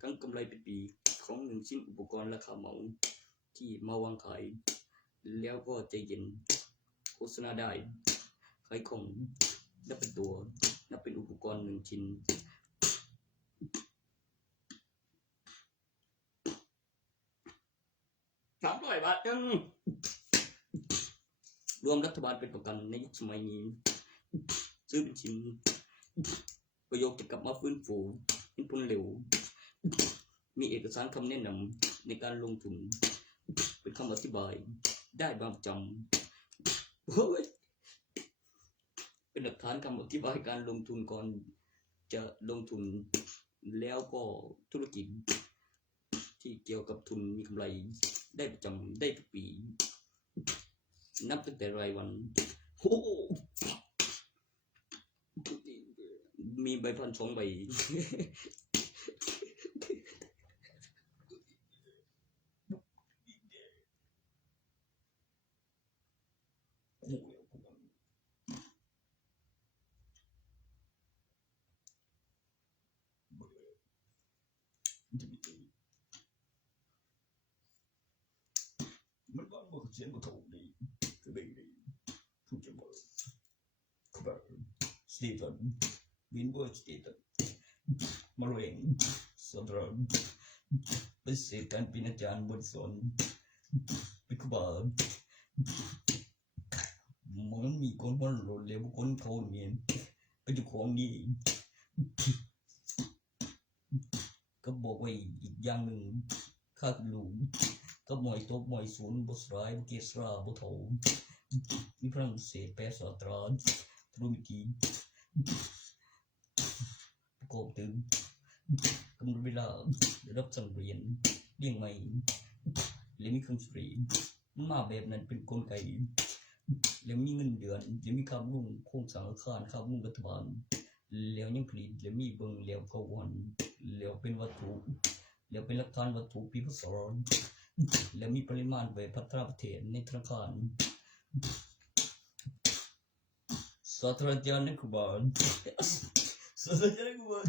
ทั้งกำไรเป็นปีของหนึ่งชิ้นอุปกรณ์ราคาเหมาที่มาวางขายแล้วก็ใจเย็นโฆษณาได้ขายของนับเป็นตัวนับเป็นอุปกรณ์หนึ่งชิ้น300 บาทยังรวมรัฐบาลเป็นประกันในยุคสมัยนี้ซื้อเป็นชิ้นประโยคจะกลับมาฟื้นฟูเห็นผลเร็วมีเอกสารคำแนะนำในการลงทุนเป็นคำอธิบายได้บางจำเป็นหลักฐานคำอธิบายการลงทุนก่อนจะลงทุนแล้วก็ธุรกิจที่เกี่ยวกับทุนมีกำไรได้ประจำได้ทุกปีนับตั้งแต่รายวันโอ้มีใบพัน2 ใบมันว่ามันเสียงมันถูกดีคือดีถูกจะบอกครับสตีฟนวินเวอร์สตีฟนมาเร่งสตรอเป็นเศษการเป็นอาจารย์บนสอนเป็นครูบา มันมีคนมันโหลดแล้วคนเขาเนี่ยเป็นเจ้าของนี่ก็บอกไว้อีกอย่างหนึ่งข้าลูกก็หมอยตบหมอยศูนย์บสร้ายเกสราบเถามีฝรั่งเศสแปลสาตราทรุมิกีประกอบตึงกำหนดเวลารับสั่งเรียนเลี้ยงไม่และมีเครื่องสตรีมาแบบนั้นเป็นกลไกแล้วมีเงินเดือนแล้วมีการรุ่งโครงสร้างอาคารการรุ่งรัฐบาลแล้วยังผลิตแล้วมีเบิ่งแล้วก็วันแล้วเป็นวัตถุแล้วเป็นหลักฐานวัตถุปีพศแล้วมีปริมาณไปพัฒนาประเทศในธนาคารศาสตราจารย์นักบาลศาสตราจารย์นักบาล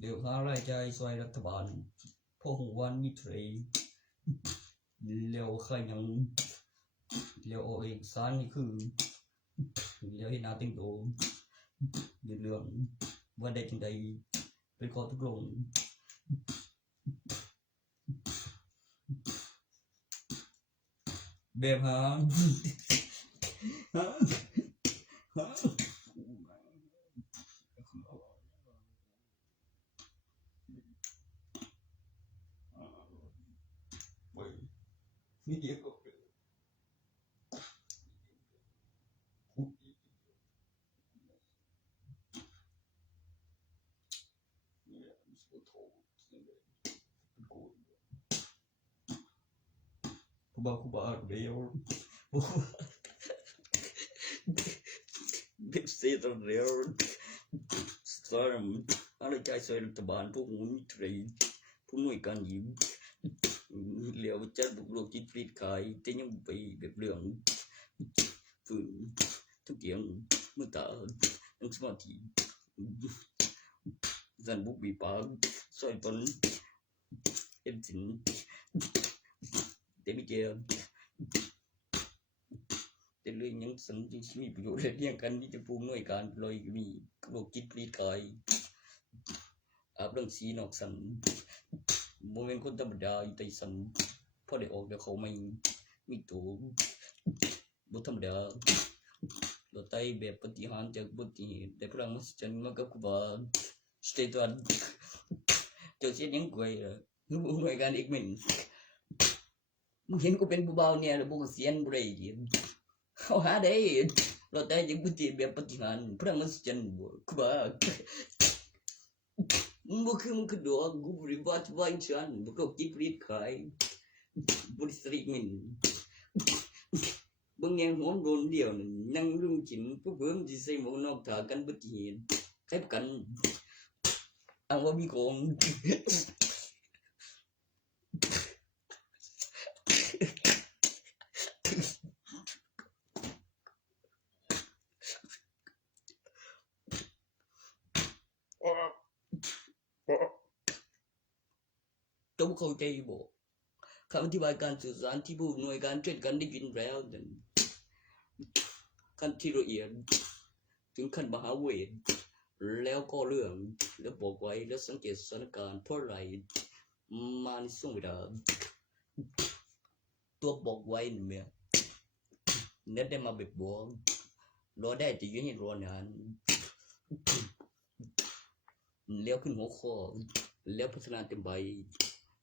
เดี๋ยวค่ารายจ่ายช่วยรัฐบาลพวกหัววันมีเทรดเร็วใครยังเร็วเอกสารนี่คือเร็วให้นาติ้งโตเรื่องว่าได้จังใดเป็นข้อตกลงแบบหานี่เดียวก็คุบาเดียวเบ็บเซตเดียวสารอะไรใจช่วยรัฐบาลพวกมุนเทรดผู้หน่วยการยิมเหลียวจัดบุกโลกจิตปริดขายแต่ยังไปแบบเรื่องฝืนทุกอย่างเมื่อตานั่งสมาธิสันบุกบีปากซอยตนเอ็มสินแต่ไม่เจอแต่เรื่องยังสันที่มีประโยชน์เรื่องกันที่จะพูดหน่วยการลอยมีโลกจิตปริดขายอาบเรื่องสีนอกสันโมเมนต์คนธรรมดาอยู่ใต้สันพอได้ออกเดี๋ยวเขาไม่มีตัวบุธรรมดาเราไต่แบบปฏิหารจากบุตรแต่พลังมหัศจรรย์มันก็คือว่าสเตตัสเจ้าเสียยังกวยคือผู้หน่วยการอีกหนึ่งมึงเห็นกูเป็นผู้เบาเนี่ยหรือบุกเสียนบุรีเขาหาได้เราไต่จากบุตรแบบปฏิหารพลังมหัศจรรย์คือว่ามึงคือดวงกูบริบาตวันฉันบุกจิตริดขายบริสุทธิ์มินบางอย่างหัวโดนเดียวนั่งรุ่งจินผู้เพิ่มที่ใส่หมวกนอกถากันปฏิเหตุใครกันอ้างว่ามีโกงเจ้าเข้าใจบ่คำอธิบายการสื่อสารที่ผู้หน่วยการเช่นกันได้ยินแล้วขั้นที่ละเอียดถึงขั้นมหาเวทแล้วก็เรื่องแล้วบอกไว้แล้วสังเกตสถานการณ์เพราะอะไรมาในช่วงเวลาตัวบอกไว้เนี่ยเน็ตได้มาแบบบอกรอได้จะยืนให้รอนานแล้วขึ้นหัวข้อแล้วพัฒนาเต็มใบ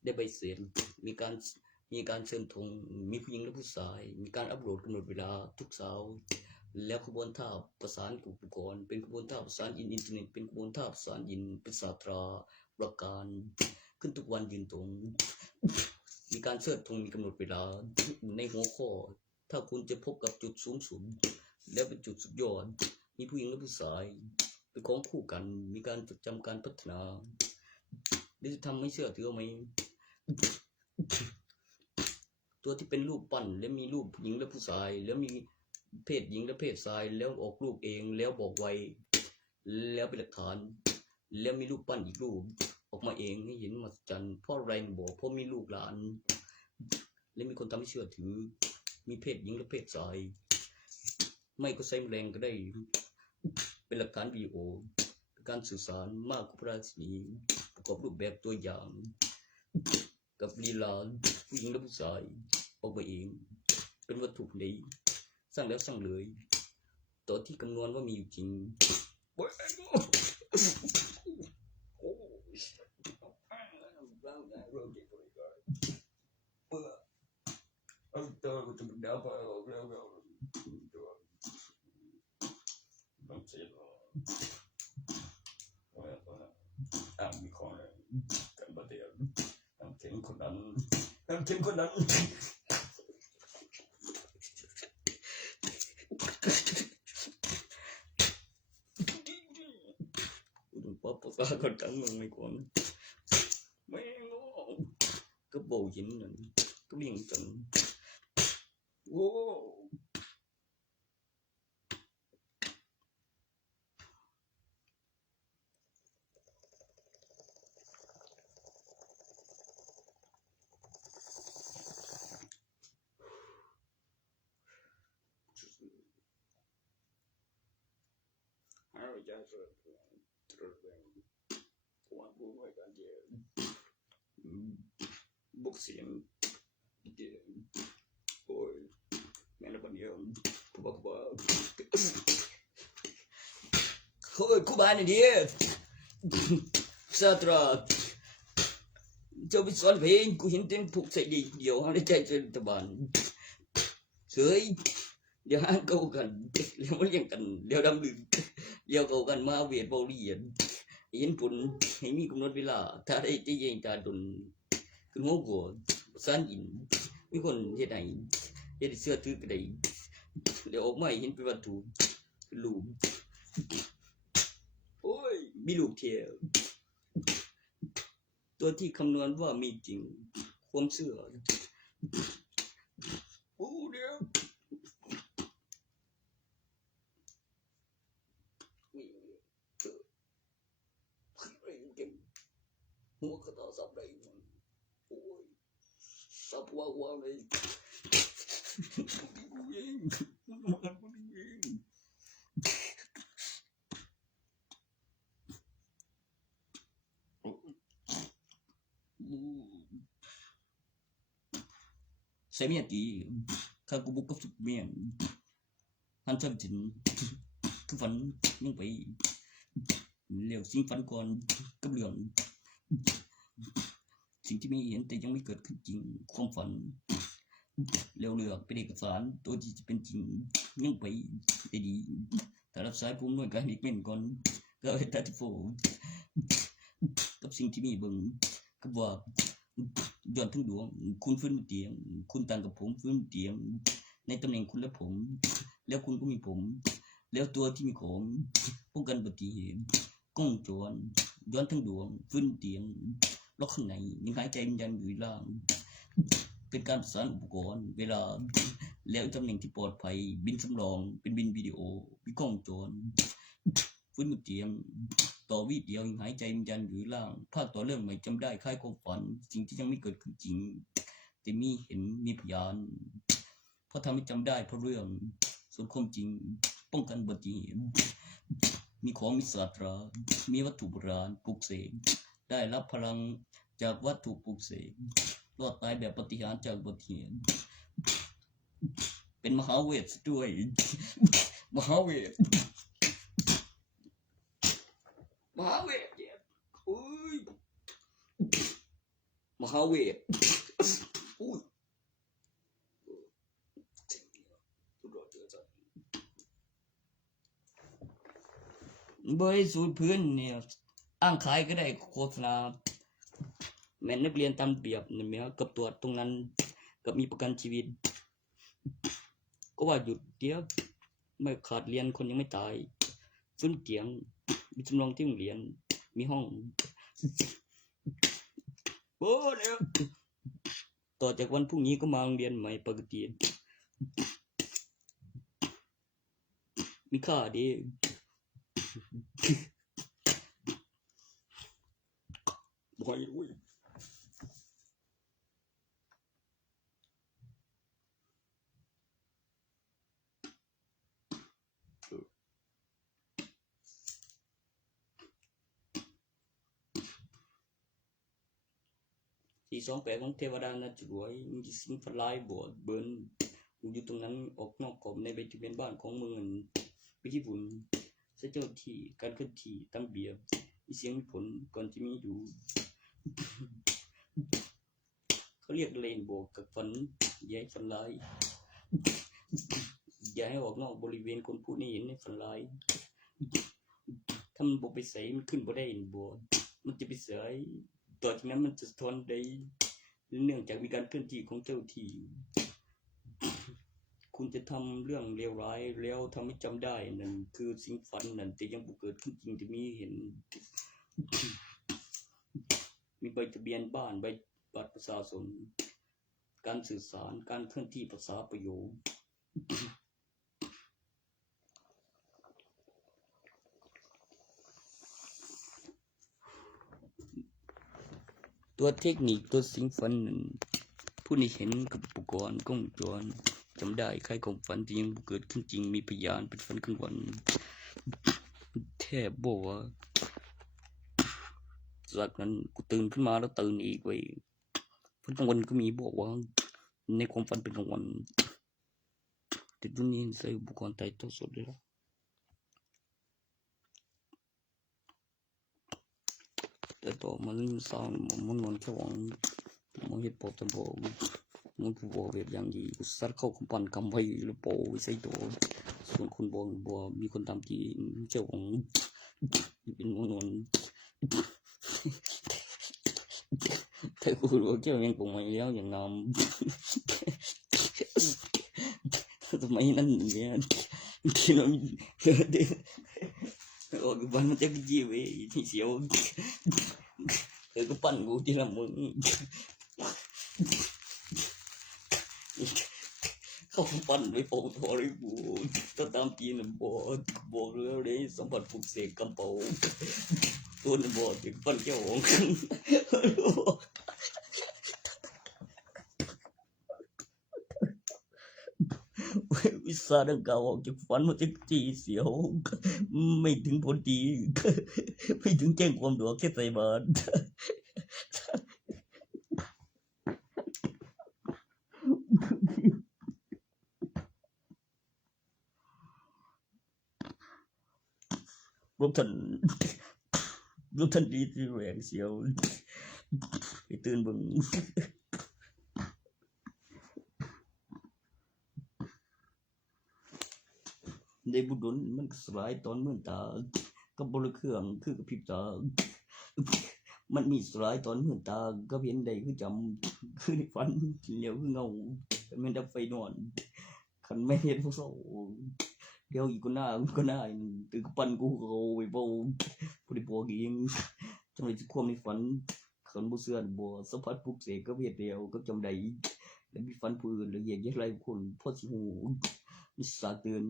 ได้ใบเสร็จมีการเชิญธงมีผู้หญิงและผู้ชายมีการอัปโหลดกำหนดเวลาทุกเสาร์แล้วขบวนท่าประสานอุปกรณ์เป็นขบวนท่าประสานอินเทอร์เน็ตเป็นขบวนท่าประสานยินเป็นสาตราประการขึ้นทุกวันยืนตรงมีการเชิดธงมีกำหนดเวลาในหัวข้อถ้าคุณจะพบกับจุดสูงสุดแล้วเป็นจุดสุดยอดมีผู้หญิงและผู้ชายเป็นของคู่กันมีการจดจำการพัฒนานี่จะทำให้เชื่อถือไหมตัวที่เป็นรูปปั้นแล้วมีรูปผู้หญิงและผู้ชายแล้วมีเพศหญิงและเพศชายแล้วออกรูปเองแล้วบอกไว้แล้วเป็นหลักฐานแล้วมีรูปปั้นอีกรูปออกมาเองให้เห็นมหัศจรรย์เพราะอะไรบอกเพราะมีลูกหลาน และมีคนทำให้เชื่อถือมีเพศหญิงและเพศชายไม่ก็ใช้แรงก็ได้เป็นหลักฐานวิดีโอการสื่อสารมากกว่าพระราชินีประกอบรูปแบบตัวอย่างกับลีลาผู้หญิงและผู้ชายออกมาเองเป็นวัตถุนี้สร้างแล้วสร้างเลยตัวที่คำนวณว่ามีอยู่จริงมีของอะไรกันประเดี๋ยวเข็นคนนั้นเข็นคนนั้นป๊อปก็คนตั้งมึงไม่ควรไม่รู้ก็โบยินนั่นก็เลี้ยงจนโอ้จะสุดความรู้ไว้กันเยอะบุกเสียงโอ้ยแม่ละบันเดียวกูบอกเฮ้ยกูบ้านนี่ดิสตราเจ้าไปสอนเพลงกูเห็นเต้นผูกใส่ดีเดียวในใจจนตะบันเฮ้ยเดี๋ยวห้างเก่ากันเดี๋ยวมันยังกันเดี๋ยวดำลืมเดี๋ยวเก่ากันมาเวียดบริเวณเห็นผลให้มีกำหนดเวลาถ้าได้จะยิงตาดนคือโง่กว่าสันอินมีคนเฮ็ดไหนเฮ็ดเสื้อถือกระไดเดี๋ยวออกมาเห็นเป็นวัตถุลูกโอ้ยมีลูกเทียวตัวที่คำนวณว่ามีจริงความเชื่อโอ้เดี๋ยวหัวกระต่ายสับได้โอ้ยสับว้าวเลยกูเองใส่เมียตีข้ากูบุกกับสุดเมียหันจำจินคือฝันยังไปเลี้ยวสิ่งฝันก่อนกับเรื่องสิ่งที่มีเห็นแต่ยังไม่เกิดขึ้นจริงความฝันเร็วเลือกเป็นเอกสารตัวที่จะเป็นจริงยังไปได้ดีแต่รับสายผมหน่วยการอีกเม่นก่อนก็ให้ตัดโฟกับสิ่งที่มีเบิ่งกับว่าย้อนทั้งดวงคุณฟื้นเตียงคุณต่างกับผมฟื้นเตียงในตำแหน่งคุณและผมแล้วคุณก็มีผมแล้วตัวที่มีของป้องกันอุบัติเหตุกล้องจรย้อนทั้งดวงฟื้นเตียงล็อกข้างในยังหายใจมันยังอยู่ล่างเป็นการประสานอุปกรณ์เวลาแล้วตำแหน่งที่ปลอดภัยบินสำรองเป็นบินวิดีโอมีกล้องจรฟื้นเตียงต่อวิเดียวยังหายใจมันยันอยู่ล่างภาคต่อเรื่องใหม่จำได้คล้ายความฝันสิ่งที่ยังไม่เกิดขึ้นจริงแต่มีเห็นมีพยานเพราะทำให้จำได้เพราะเรื่องส่วนความจริงป้องกันอุบัติเหตุมีของมีศาสตรามีวัตถุโบราณปลุกเสกได้รับพลังจากวัตถุปลุกเสกรอดตายแบบปาฏิหาริย์จากอุบัติเหตุเป็นมหาเวทด้วยมหาเวทอุ้ยมหาเวทอุ้ยบริสุทธิ์พื้นเนี่ยอ้างขายก็ได้โฆษณาแม่นักเรียนตามเปรียบเนี่ยแม้กับตัวตรงนั้นกับมีประกันชีวิตก็ว่าหยุดเดี๋ยวไม่ขาดเรียนคนยังไม่ตายฟื้นเตียงมีจำลองที่โรงเรียนมีห้องโอ้เนี่ยต่อจากวันพรุ่งนี้ก็มาโรงเรียนใหม่ปกติมีค่าดีบอยอุ้ย ปี28ของเทวดาน่าจะรวยมึงจะสิงฝันร้ายบ่เบิ้นมึงอยู่ตรงนั้นออกนอกกรอบในใบทะเบียนบ้านของมึงไปที่บุญเสียเจ้าที่การเคลื่อนที่ตามเบียบมีเสียงมีผลก่อนจะมีอยู่เขาเรียกเลนโบกกับฝันอย่าให้ฝันร้ายอย่าให้ออกนอกบริเวณคนผู้นี้เห็นในฝันร้ายถ้ามันบอกไปใส่มันขึ้นบ่ได้บ่มันจะไปใส่ต่อจากนั้นมันจะทนได้เนื่องจากมีการเคลื่อนที่ของเจ้าที่คุณจะทำเรื่องเลวร้ายแล้วทำให้จำได้นั่นคือสิ่งฝันนั่นแต่ยังบ่เกิดขึ้นจริงจะมีเห็นมีใบทะเบียนบ้านใบบัตรประชาชนการสื่อสารการเคลื่อนที่ภาษาประโยคตัวเทคนิคตัวสิ่งฝันนั้นผู้นี้เห็นกับอุปกรณ์กล้องวงจรจำได้ใครของฝันที่ยังเกิดขึ้นจริงมีพยานเป็นฝันกลางวันแทบบอกว่าจากนั้นกูตื่นขึ้นมาแล้วตื่นอีกเว้ยฝันกลางวันก็มีบอกว่าในความฝันเป็นกลางวันแต่ตัวนี้ใส่อุปกรณ์ไต่ตัวสดเลยละแต่ต่อมาเรื่องสร้างมันนอนแค่หวังมันเห็นปอบตะบอกมันกูบอกแบบอย่างดีกูซัดเข้าคำปั่นคำไว้แล้วโปไว้ใส่ตัวส่วนคนบอกมีคนตามจีเจ้าของเป็นมันนอนแต่กูรู้เจ้ายังคงไม่แล้วอย่างงามทำไมนั่นเนี่ยที่เราออกบ้านมันจะกี่จีเว้ยที่เสียวก็ปั่นกูที่ละมึงเขาปั่นไปโปะทอริบูถ้าตามจีนบอกเรื่องเลยสัมผัสผูกเสกกำเป๋าตัวนั้นบอกถึงปั่นเจ้าของวิชาดังกล่าวออกจากฝันมาจากจีเสียวไม่ถึงผลดีไม่ถึงแจ้งความหลวงแค่ใส่บาตรรวมท่านดีที่แรงเสียวไปตื่นบึงในบุญมันสลายตอนเมื่อตากับบริเครื่องคือกับพริบตามันมีสลายตอนเมื่อตาก็เห็นใดคือจำคือในฝันเหลียวคือเงามันดับไฟนอนขันไม่เห็นพวกเขาเดี๋ยวอีกก็หน้าตื่นปั่นกูเขาไปโบผู้ใดบอกเองจังเลยจะความในฝันขันบุเสือนบัวสัมผัสปุกเสกก็เพียเดียวก็จำได้แล้วมีฝันผู้อื่นละเอียดยิ่งไรคนพ่อสิหูมิสาเตือน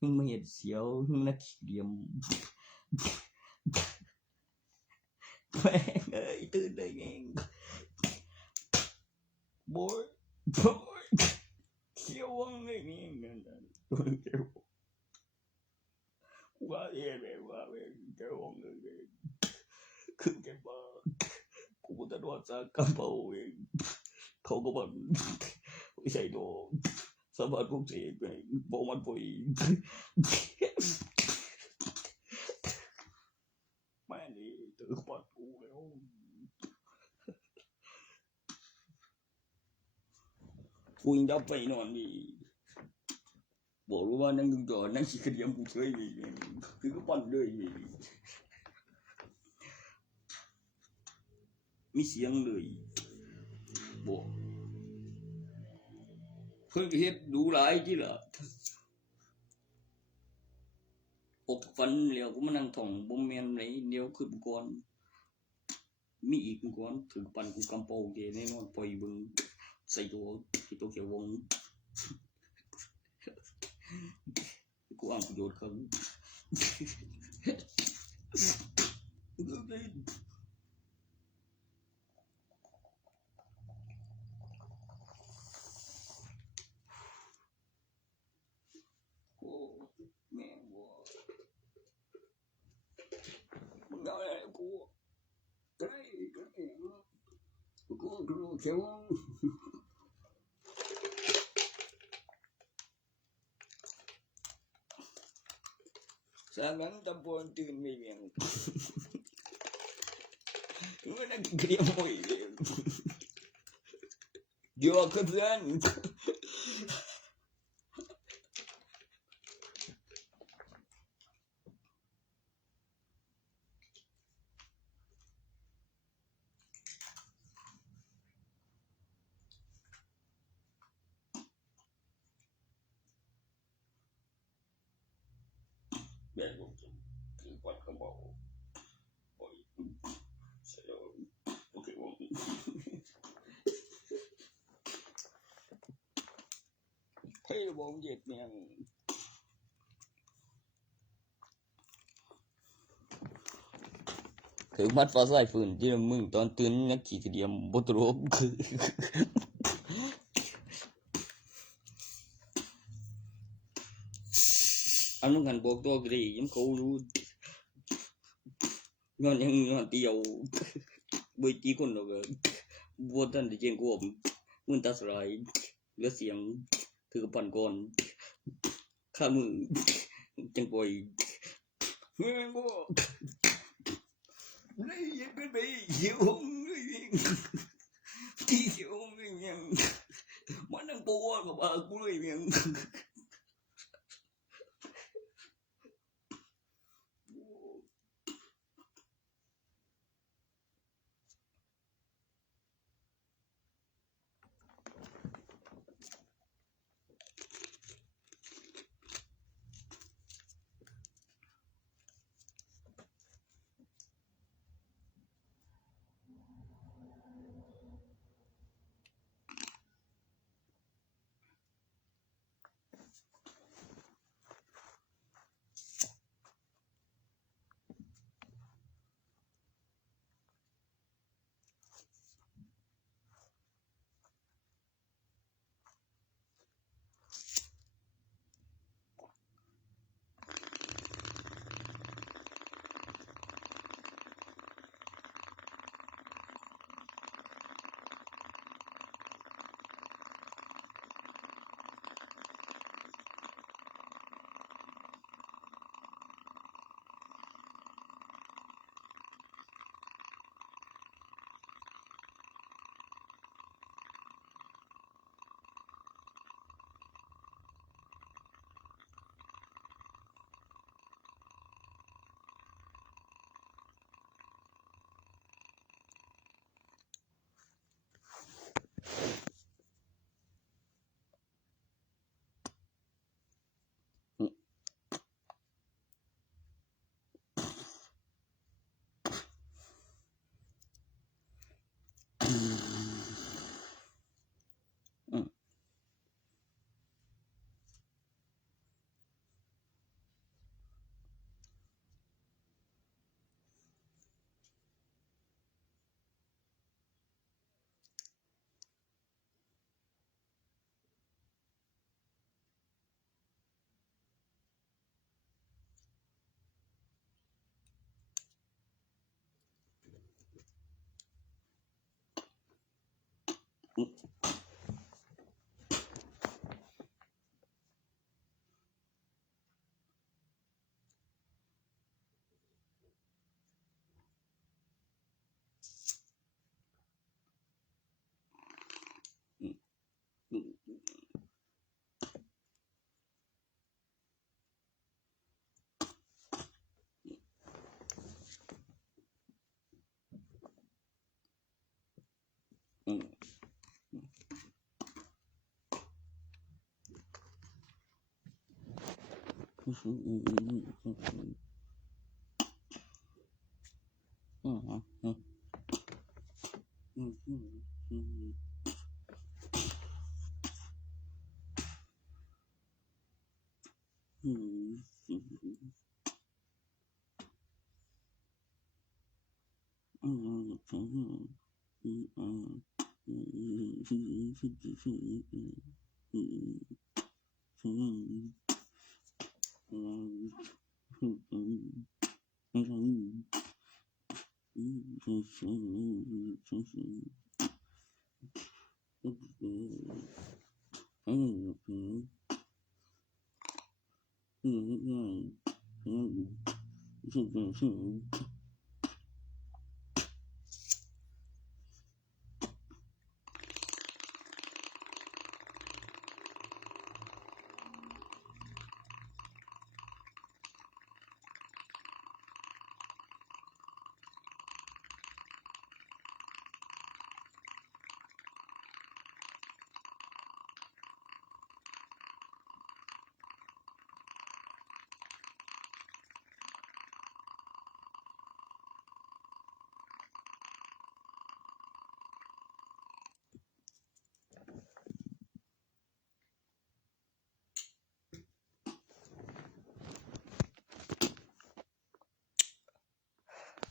ยิ่งไม่เห็นเสียวยิ่งนักเดียมแม่งเอ้ยตื่นได้เองโบยเขียววังเลยนี่นั่นตัวเขียวว่าเอ๋แบบว่าแบบเขียววังเลยคือแกบ้ากูจะโดนจากกระเป๋าเองเขาก็บอกไม่ใช่โดนสบายพวกเจ๊ไปบอกมันไปแม่นี่เจอปัดกูแล้วกูยังจะไปนอนดีบอกรู้ว่านั่งจอนั่งชิคกี้พายกูเฉยเลยคือก็ปั่นเลยมีเสียงเลยบอกเพิ่งเฮ็ดดูหลายที่ละอกฟันแล้วก็มานั่งท่องบ่แม่นไหนเดียวคือก่อนมีอีกก่อนถึงปั่นกูกำโปเดแน่นอนปล่อยบึงใส่ตัวที่ตัวเขียววงกูอ่านประโยชน์ครับโอ้แม่งบ่มึงเอาอะไรกูไกลกู เขียวสามัญตะบนตื่นไม่เมียงมันนักเรียนมวยเดี๋ยวก็เดินแบบผมถึงปวดกระบอกโอ้ยเสียวโอเคผมให้ผมเจ็บเนี่ยถึงมัดฟ้าใส่ฝืนที่มึงตอนตื่นนักขี่เดียมบ่ตรบอันนั้นกันบอกตัวกรียังเขารู้ย้อนยังย้อนเตียวบ่ตีคนดอกบ่ทันได้เจงกวมมึงตัสรายเหลือเสียงถือปั่นก่อนข้ามือจังปล่อยเฮ้ยบ่นี่ยังเป็นไปเหี่ยวที่เหี่ยวยังมันนั่งปวดกับอากูเลยยัง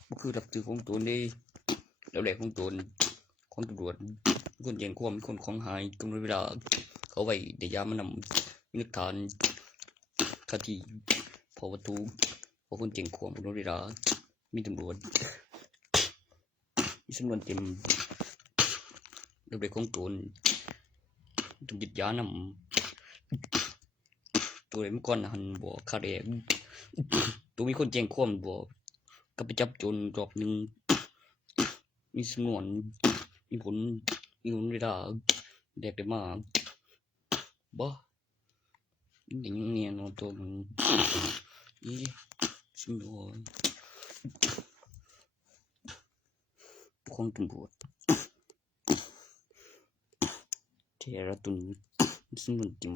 บ่คือรับถือของตนเด้แล้วแหลกของตนของตำรวจคนแจ้งความมีคนของหายกำหนดเวลาเขาไว้ได้ยามมานำมีหลักฐานคดีพอวัตถุพอคนแจ้งความกำหนดเวลามีตำรวจมีสำนวนเต็มแล้วแหลกของตนต้องยึดยานำตัวใดมันก่อนหันบ่คาแดงตัวมีคนแจ้งความบ่ก็ไปจับโจรรอบนึงมีสำนวนมีผลเวลาแดกได้มาบ่อย่างนี้เนาะตัวมันอีสำนวนของตำรวจเทระตุนสำนวนจริง